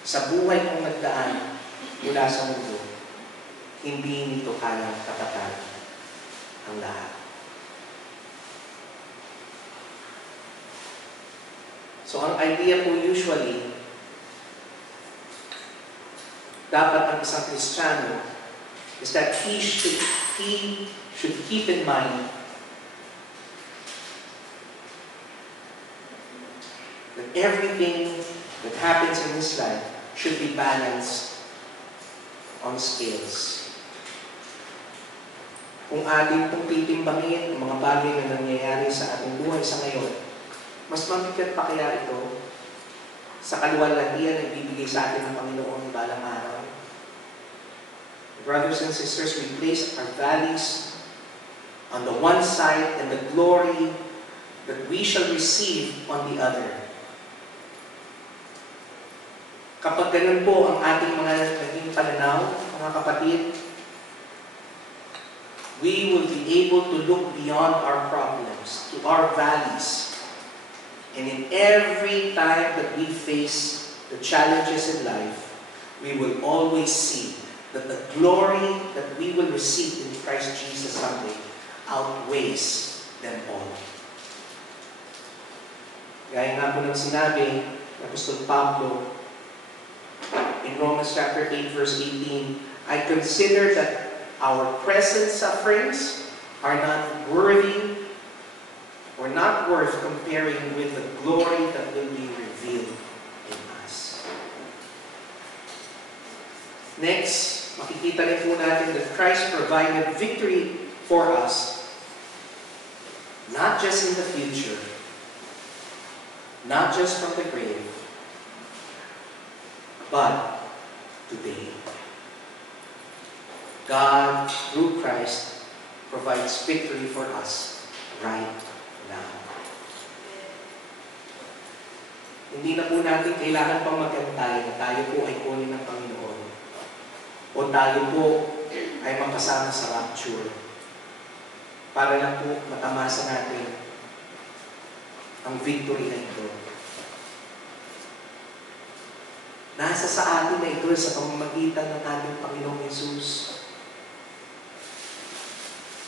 sa buhay kong nagdaan mula sa mundo, hindi nito kayang kapatan ang lahat. So ang idea po usually, dapat ang isang Kristiyano is that he should keep in mind that everything that happens in his life should be balanced on scales. Kung ating pong titimbangin ang mga bagay na nangyayari sa ating buhay sa ngayon, mas mabigat pa kaya ito sa kaluwalhatian na ibibigay sa atin ng Panginoon balang araw. Brothers and sisters, we place our valleys on the one side and the glory that we shall receive on the other. Kapag ganun po ang ating mga naging pananaw, mga kapatid, we will be able to look beyond our problems, to our valleys. And in every time that we face the challenges in life, we will always see that the glory that we will receive in Christ Jesus someday outweighs them all. Gaya nga po ng sinabi ng Apostol Pablo in Romans chapter 8, verse 18, I consider that our present sufferings are not worthy or not worth comparing with the glory that will be revealed in us. Next, makikita rin po natin that Christ provided victory for us, not just in the future, not just from the grave, but today. God, through Christ, provides victory for us right now. Hindi na po natin kailangan pang magantay na tayo po ay kunin ng Panginoon o tayo po ay makasama sa rapture para lang po matamasa natin ang victory na ito. Nasa sa atin na ito sa pamamagitan ng ating Panginoong Hesus.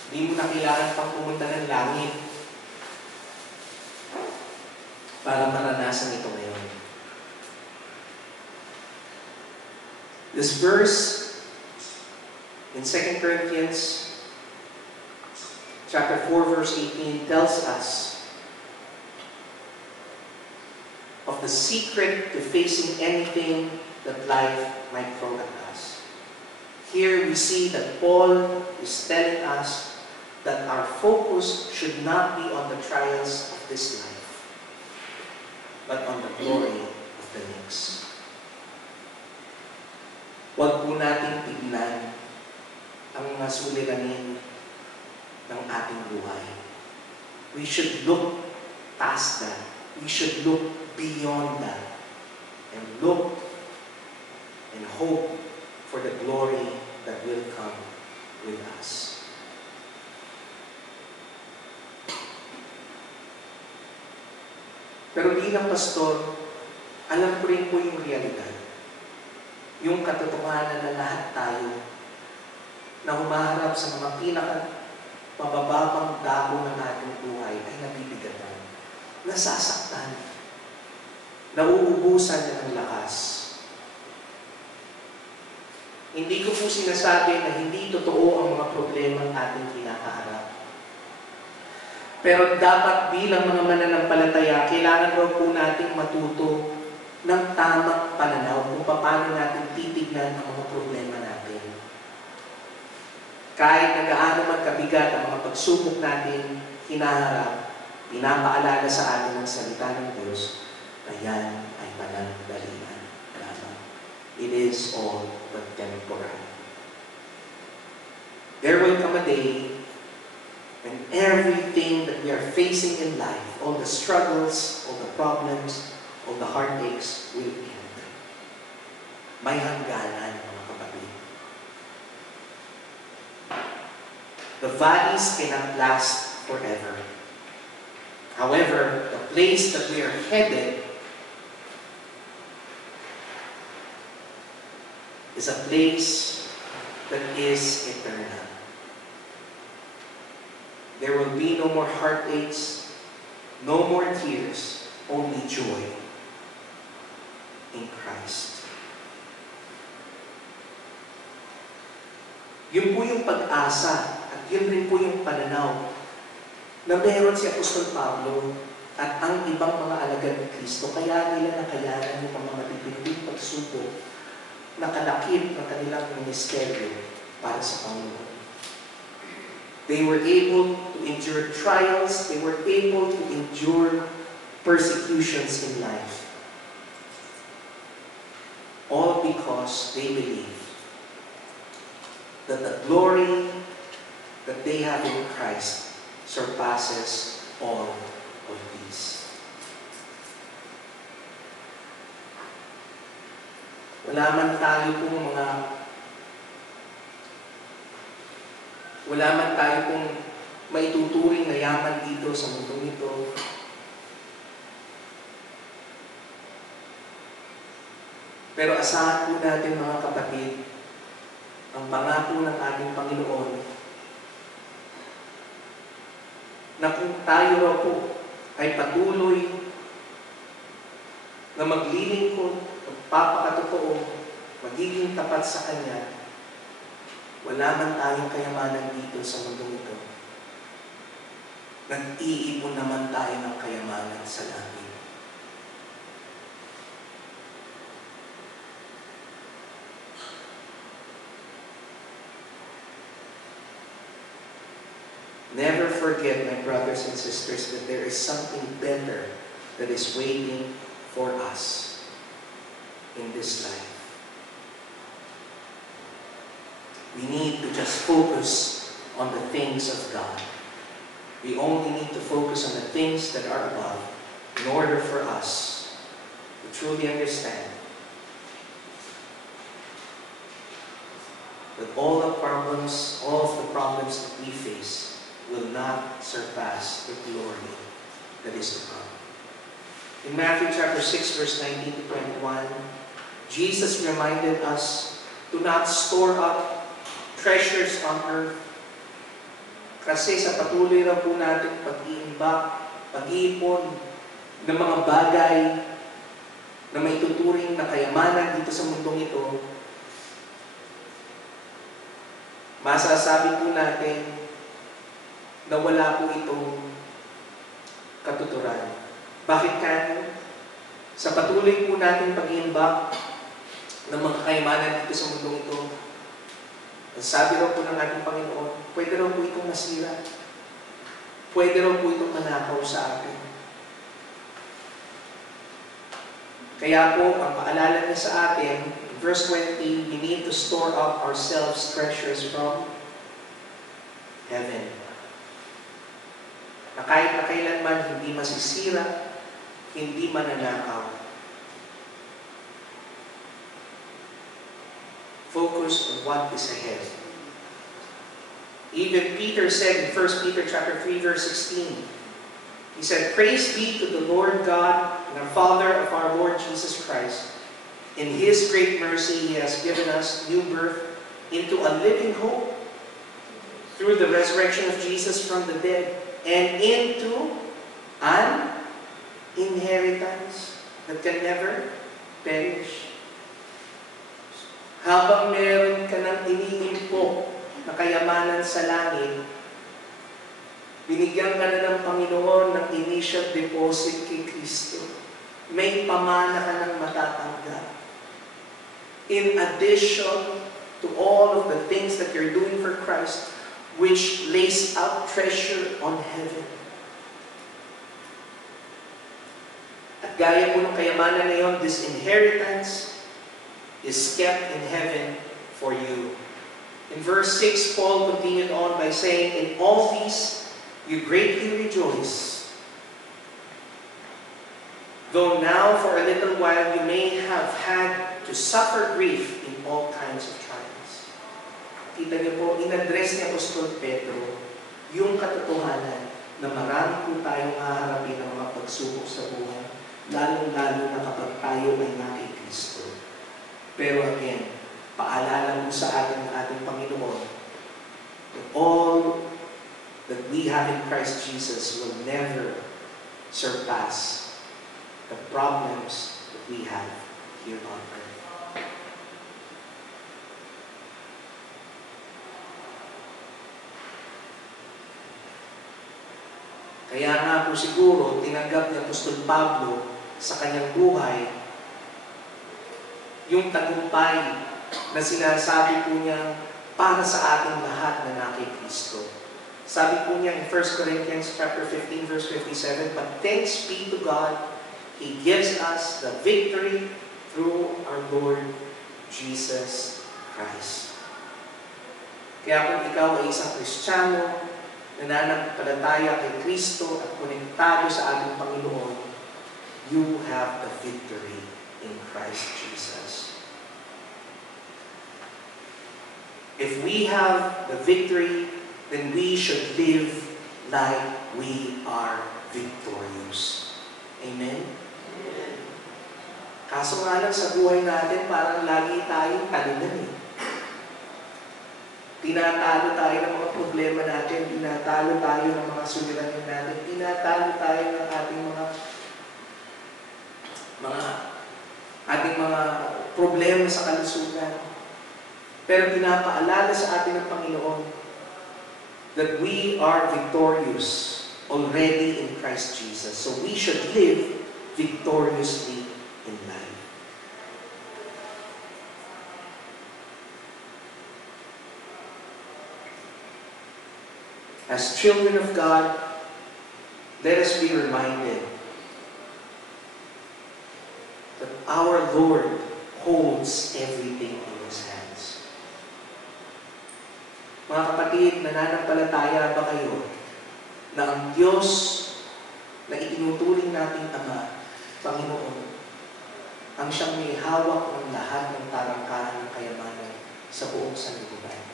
Hindi mo na kailangan pang pumunta ng langit para maranasan ito ngayon. This verse in 2 Corinthians chapter 4 verse 18 tells us of the secret to facing anything that life might throw at us. Here we see that Paul is telling us that our focus should not be on the trials of this life, but on the glory of the next. Huwag po natin tignan ang mga suliranin ng ating buhay. We should look past that. We should look beyond that and look and hope for the glory that will come with us. Pero bilang pastor, alam ko rin po yung realidad. Yung katotohanan na lahat tayo na humaharap sa mga pabababang dako ng ating buhay ay nabibigatan, nasasaktan, nauubusan na ng lakas. Hindi ko po sinasabi na hindi totoo ang mga problema ng ating kinakaharap. Pero dapat bilang mga mananampalataya, kailangan raw po nating matuto ng tamang pananaw kung paano natin titignan ang mga problema natin. Kahit nagaano man kabigat ang mga pagsubok natin hinaharap, pinapaalala sa atin ang salita ng Diyos na yan ay panandalian lamang. It is all but temporary. There will come a day and everything that we are facing in life, all the struggles, all the problems, all the heartaches will end. May hangganan, mga kapatid. The valleys cannot last forever. However, the place that we are headed is a place that is eternal. There will be no more heartaches, no more tears, only joy in Christ. Yun po yung pag-asa at yun rin po yung pananaw na meron si Apostol Pablo at ang ibang mga alagad ni Kristo. Kaya nila nakayanan yung mga matitinding pagsubok na kalakip ng kanilang ministeryo para sa Panginoon. They were able to endure trials. They were able to endure persecutions in life. All because they believed that the glory that they have in Christ surpasses all of these. Wala man tayo pong maituturing na yaman dito sa mundong ito. Pero asahan po natin mga kapatid, ang pangako ng ating Panginoon na kung tayo raw po ay patuloy na maglilingkod, magpapakatotoo, magiging tapat sa Kanya, wala man tayong kayamanan dito sa mundong ito. Nag-iipon naman tayo ng kayamanan sa langit. Never forget, my brothers and sisters, that there is something better that is waiting for us in this life. We need to just focus on the things of God. We only need to focus on the things that are above in order for us to truly understand that all of the problems that we face will not surpass the glory that is to come. In Matthew chapter 6, verse 19 to 21, Jesus reminded us to not store up treasures on earth. Kasi sa patuloy na po natin pag-iimbak, pag-iipon ng mga bagay na maituturing na kayamanan dito sa mundong ito, masasabi po natin na wala po itong katuturan. Bakit kaya? Sa patuloy po natin pag-iimbak ng mga kayamanan dito sa mundong ito, ang sabi raw po ng ating Panginoon, pwede raw po itong masira. Pwede raw po itong manakaw sa atin. Kaya po, ang paalala niya sa atin, verse 20, we need to store up ourselves treasures from heaven. Na kahit na kailanman hindi masisira, hindi mananakaw. Focus on what is ahead. Even Peter said in 1 Peter chapter 3, verse 16, he said, "Praise be to the Lord God and the Father of our Lord Jesus Christ. In His great mercy, He has given us new birth into a living hope through the resurrection of Jesus from the dead and into an inheritance that can never perish." Habang meron ka ng iniimpok na kayamanan sa langit, binigyan ka na ng Panginoon ng initial deposit kay Kristo. May pamana ka ng matatanggap. In addition to all of the things that you're doing for Christ, which lays out treasure on heaven. At gaya po ng kayamanan na yun, this inheritance is kept in heaven for you. In verse 6, Paul continued on by saying, "In all these you greatly rejoice, though now for a little while you may have had to suffer grief in all kinds of trials." Kita niyo po, in-address ni Apostol Pedro yung katotohanan na marami po tayong haharapin ng mga pagsubok sa buhay, lalong-lalo na kapag tayo ay nakay Kristo. Pero again, paalala mo sa atin ng ating Panginoon that all that we have in Christ Jesus will never surpass the problems that we have here on earth. Kaya nga po siguro, tinanggap ni Apostol Pablo sa kanyang buhay yung tagumpay na sinasabi po niya para sa ating lahat na nakay Kristo. Sabi po niya in 1 Corinthians chapter 15, verse 57, "But thanks be to God, He gives us the victory through our Lord Jesus Christ." Kaya kung ikaw ay isang Kristiyano, nananampalataya kay Kristo at konektado sa ating Panginoon, you have the victory in Christ Jesus. If we have the victory, then we should live like we are victorious. Amen? Kaso nga lang sa buhay natin, parang lagi tayong talunan eh. Tinatalo tayo ng mga problema natin, tinatalo tayo ng mga suliranin natin, tinatalo tayo ng ating mga problema sa kalusugan. Pero pinapaalala sa atin ng Panginoon that we are victorious already in Christ Jesus. So we should live victoriously in life. As children of God, let us be reminded that our Lord holds everything in His hands. Mga kapatid, nananampalataya ba kayo na ang Diyos na itinuturing nating Ama, Panginoon, ang siyang may hawak ng lahat ng tarangkahan ng kayamanan sa buong sanlibutan?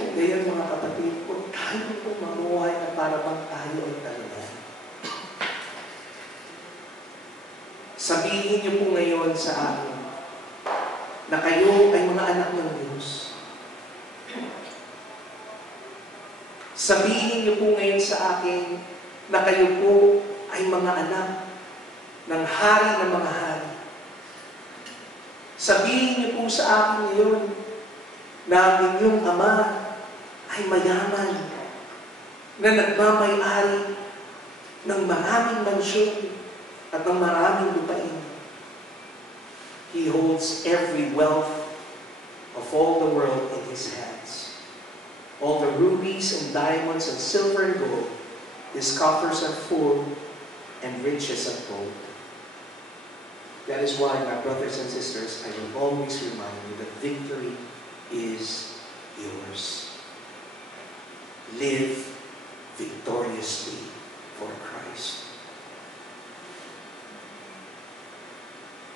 Kung gayon mga kapatid, kung tayo po mamuhay na para bang tayo ay talaga. Sabihin niyo po ngayon sa akin na kayo ay mga anak ng Diyos. Sabihin niyo po ngayon sa akin na kayo po ay mga anak ng hari ng mga hari. Sabihin niyo po sa akin ngayon na ang inyong Ama ay mayaman, na nagmamay-ari ng maraming mansyon at ng maraming lupain. He holds every wealth of all the world in His hands. All the rubies and diamonds and silver and gold, His coffers are full and riches are gold. That is why, my brothers and sisters, I will always remind you that victory is yours. Live victoriously for Christ.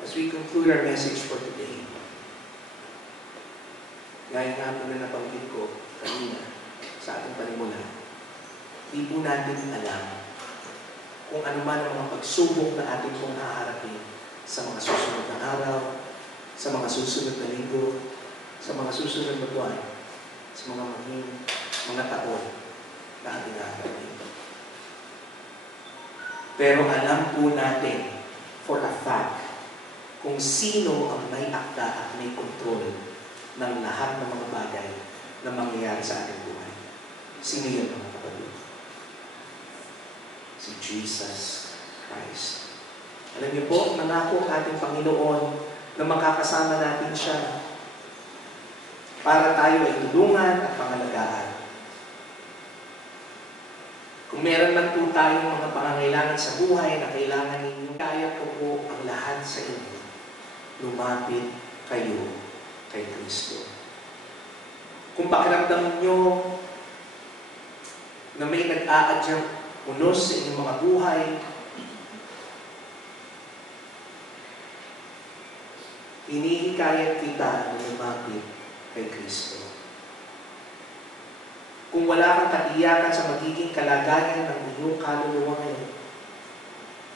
As we conclude our message for today, gaya nga po na nabanggit ko kanina sa ating panimula, di po natin alam kung ano man ang mga pagsubok na ating pong haharapin sa mga susunod na araw, sa mga susunod na linggo, sa mga susunod na buwan, sa mga mga taon na ating haharapin. Pero alam po natin for a fact kung sino ang may akda at may kontrol ng lahat ng mga bagay na mangyayari sa ating buhay. Sino yun, mga kapatid? Si Jesus Christ. Alam niyo po, nangako ang ating Panginoon na makakasama natin siya para tayo ay tulungan at pangalagaan. Kung meron man po tayong mga pangangailangan sa buhay na kailangan ninyo, kaya ko po ang lahat sa inyo. Lumapit kayo kay Kristo. Kung pakiramdam nyo na may nag-aadyang unos sa inyong mga buhay, hinihikayat kita na lumapit kay Kristo. Kung wala kang katiyakan sa magiging kalagayan ng iyong kaluluwa ngayon,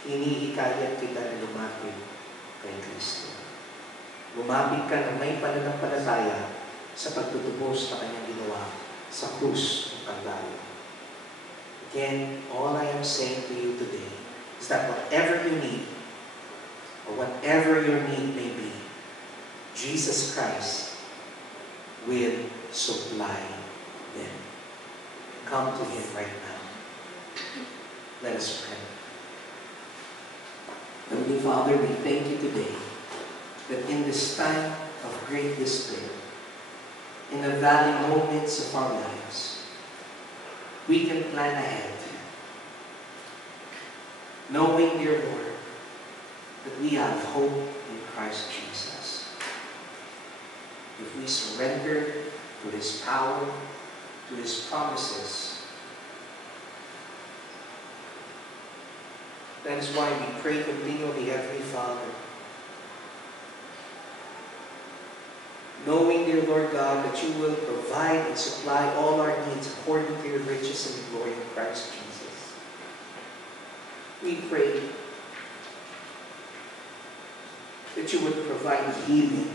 hinihikayat kita na lumapit kay Kristo. Lumapit ka na may pananampalataya sa pagtutubos na kanyang ginawa sa krus ng Kalbaryo. Again, all I am saying to you today is that whatever you need, or whatever your need may be, Jesus Christ will supply them. Come to Him right now. Let us pray. Heavenly Father, we thank you today that in this time of great despair, in the valley moments of our lives, we can plan ahead, knowing, dear Lord, that we have hope in Christ Jesus. if we surrender to His power, to His promises. That is why we pray continually, Heavenly Father, knowing, dear Lord God, that you will provide and supply all our needs according to your riches and glory in Christ Jesus. We pray that you would provide healing,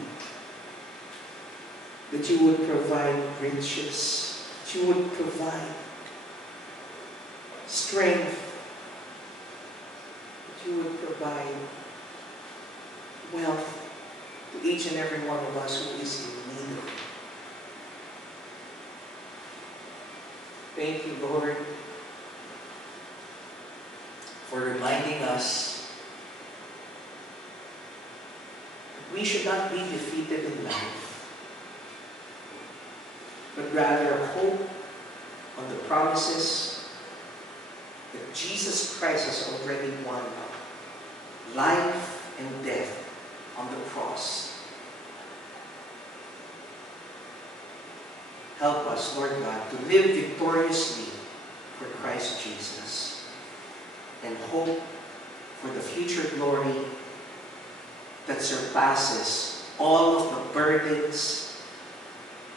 that you would provide riches, that you would provide strength, that you would provide wealth to each and every one of us who is in need of it. Thank you, Lord, for reminding us that we should not be defeated in life, but rather hope on the promises that Jesus Christ has already won life and death on the cross. Help us, Lord God, to live victoriously for Christ Jesus and hope for the future glory that surpasses all of the burdens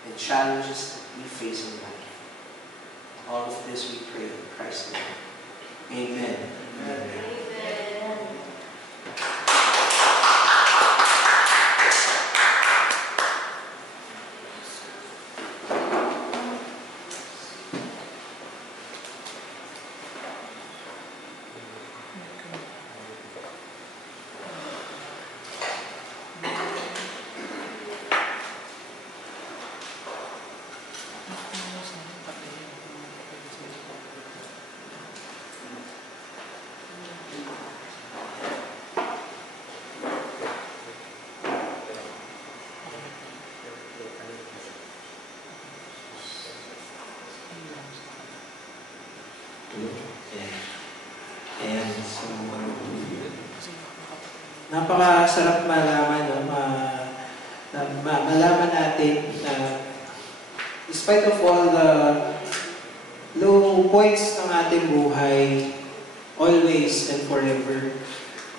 and challenges that we face in life. All of this we pray in Christ's name. Amen. Amen. And so, napakasarap malaman, no? Malaman natin na despite of all the low points ng ating buhay, always and forever,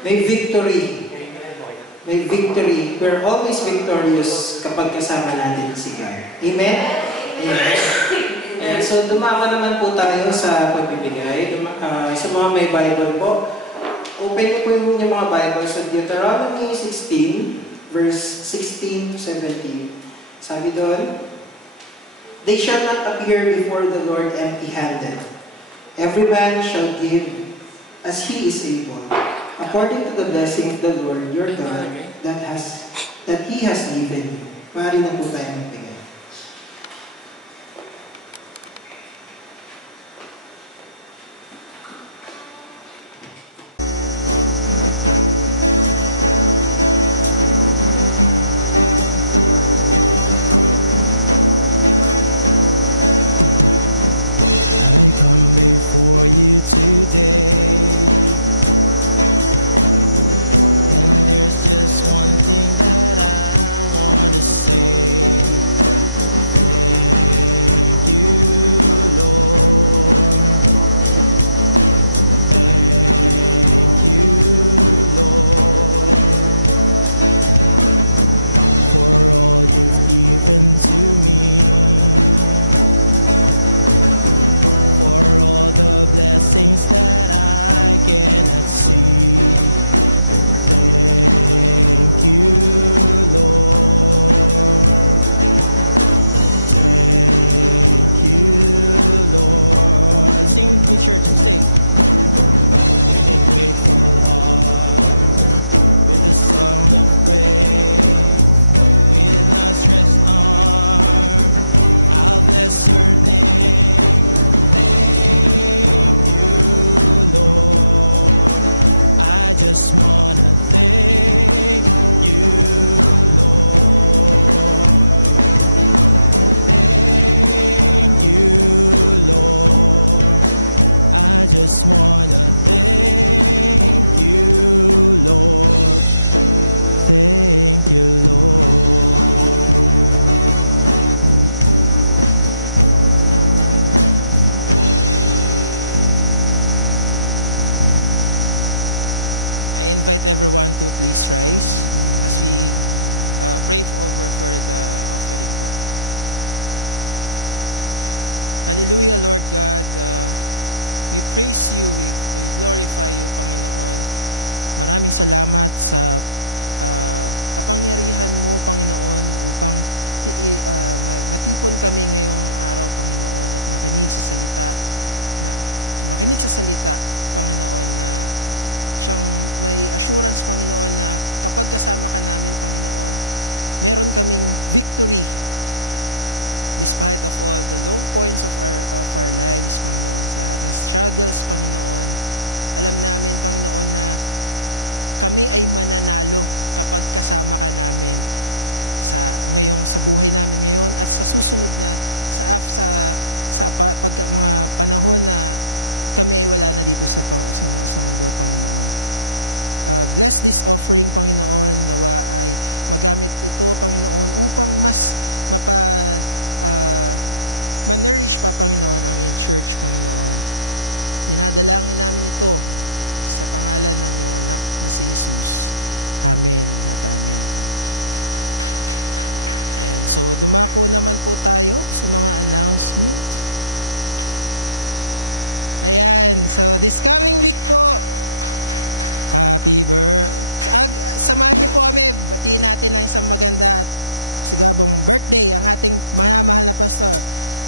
may victory. May victory. We're always victorious kapag kasama natin si God. Amen? Amen. And so, dumako naman po tayo sa pagbibigay. Sa mga may Bible po, open niyo po yung mga Bible sa Deuteronomy 16, verse 16 to 17. Sabi doon, "They shall not appear before the Lord empty-handed. Every man shall give as he is able, according to the blessing of the Lord your God that He has given you." Maaari na po tayo magbigay. I come before you today, and there's just one thing that I want to say. Thank you, Lord. Thank you, Lord, for all you've given to me, for all the blessings that I cannot see. Thank you, Lord. Thank you, Lord. Sing with me, church, and sing. With a grateful heart, with a song of praise, with an outstretched arm, I'll bless your name. Thank you, Lord. I just wanna thank you, Lord. Thank you, Lord. I just wanna thank you, Lord. Thank you, Lord. I invite everyone to please rise as we pray for the offering po. Hallelujah, Lord God. We praise you, we glorify you, Panginoon. Maraming salamat sa kapangyarihan mo, Panginoon, upang matipon kami ngayong araw, Panginoon, at makinig sa salita, Panginoon, na siyang may assurance, Panginoon, na kapag kasama ka namin, Panginoon, meron kaming victory despite of all the low points of our lives, Panginoon, lahat na struggles, Panginoon. Alam namin, Panginoon, na kami ay mananalo kapag kasama ka namin sa buhay namin ngayon at sa susunod na mga panahon na kami ay wala na dito sa mundo, Panginoon. Bless this offering, Panginoon, nawa ay magamit ito, Panginoon, upang mas ma-nourish pa, Panginoon, ang iyong church, Panginoon. Dinadalangin namin ito sa pangalan ng iyong anak na si Jesus. Amen at amen. And so, dumako naman po tayo sa mga announcement. Ayan, so this coming week po, happy birthday. Samahan niyo po kami, batiin natin ng isang maganda at sigabong birthday ang ating mahal na pastor.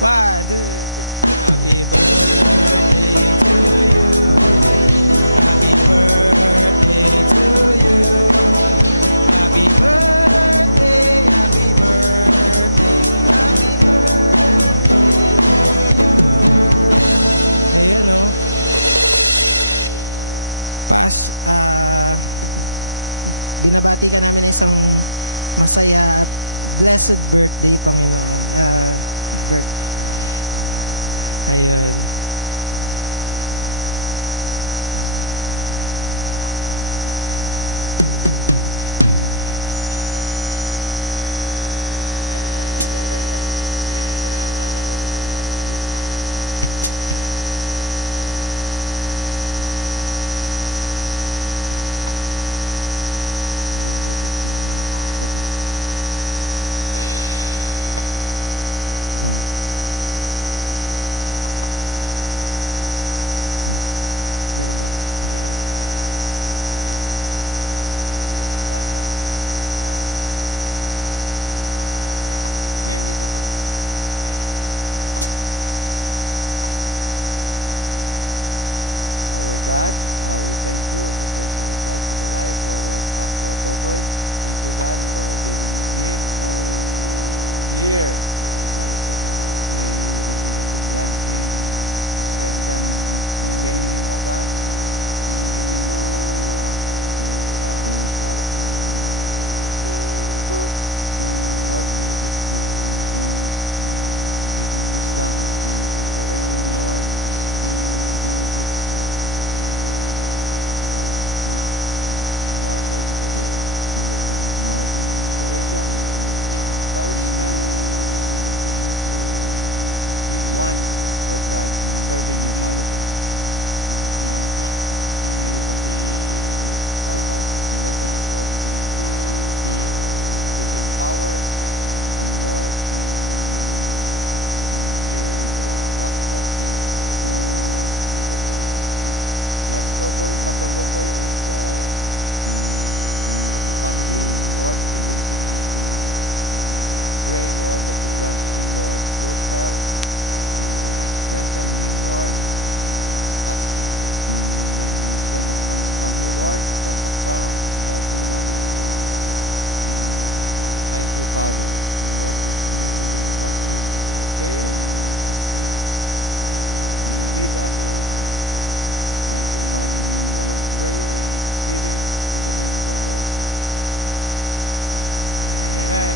1, 2, 3. Happy birthday to you. Happy birthday to you. Happy birthday, happy birthday, happy birthday to you. Ayan o. Binabati ka namin ng isang masaya at blessed birthday, Panginoon. Ayun. God, we thank you and we praise you, God, for the life of our Pastor Popoy. Thank you, God, for giving him another year of life, O God. May you continue to bless him, strengthen and sustain him, O God. Gamitin mo sa Panginoon sa bawat Lord, may you give him wisdom and direction, Lord. Encouragement, we continue to be one, Lord God, serving you, Father God. May you continue to help us and strengthen us, Lord God. Give him power and Lord, share your gospel. Bless Popoy, Pastor Popoy, and family, Lord, we continue to pray, Lord, that you grant him, Lord, good health, strengthen him, Lord, touch him, strengthen the family, Lord, from the crown of his head to the top of his feet. Thank you, Father. The Lord is willing to touch him into your care as he feed us, Lord. Thank you, Father. This is our prayer, giving in the name of our Lord Jesus. Amen.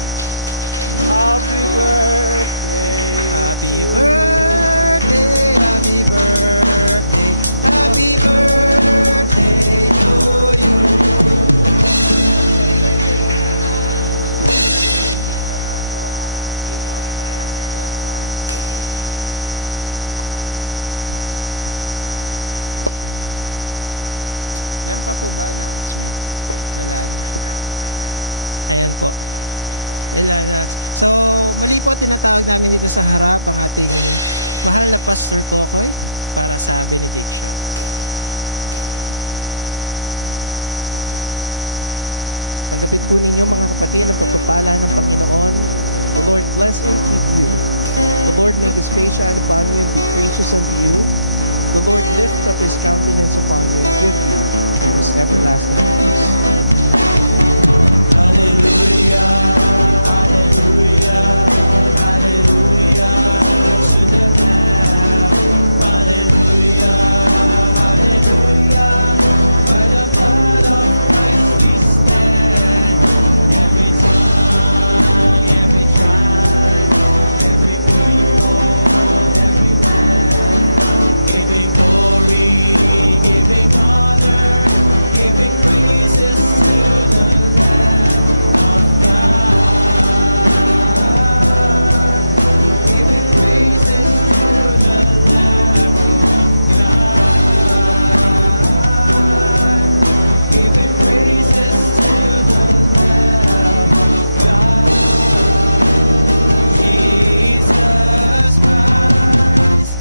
Happy birthday. Happy birthday, happy birthday, happy birthday to you. Meron pa po ba announcement? Wala na. Ayan po. Ilan na. So, muli po tinatawag namin dito sa harap ang ating mahal na Pastor Kokoy para sa benediction. Tanggapin po ninyo mga kapatid ang pagpapala ng Panginoon. The Lord bless and keep you. The Lord make His face shine upon you and be gracious unto you. The Lord lift up His countenance upon you and give you His everlasting peace. Hallelujah, hallelujah, hallelujah to the Lamb. Hallelujah, hallelujah. By the blood of Christ we stand. Every tongue, every tribe, every people, every land, giving glory, giving honor, giving praises to the Lamb of God. Giving praises to the Lamb of God. Giving praises to the Lamb of God. Jesus Christ.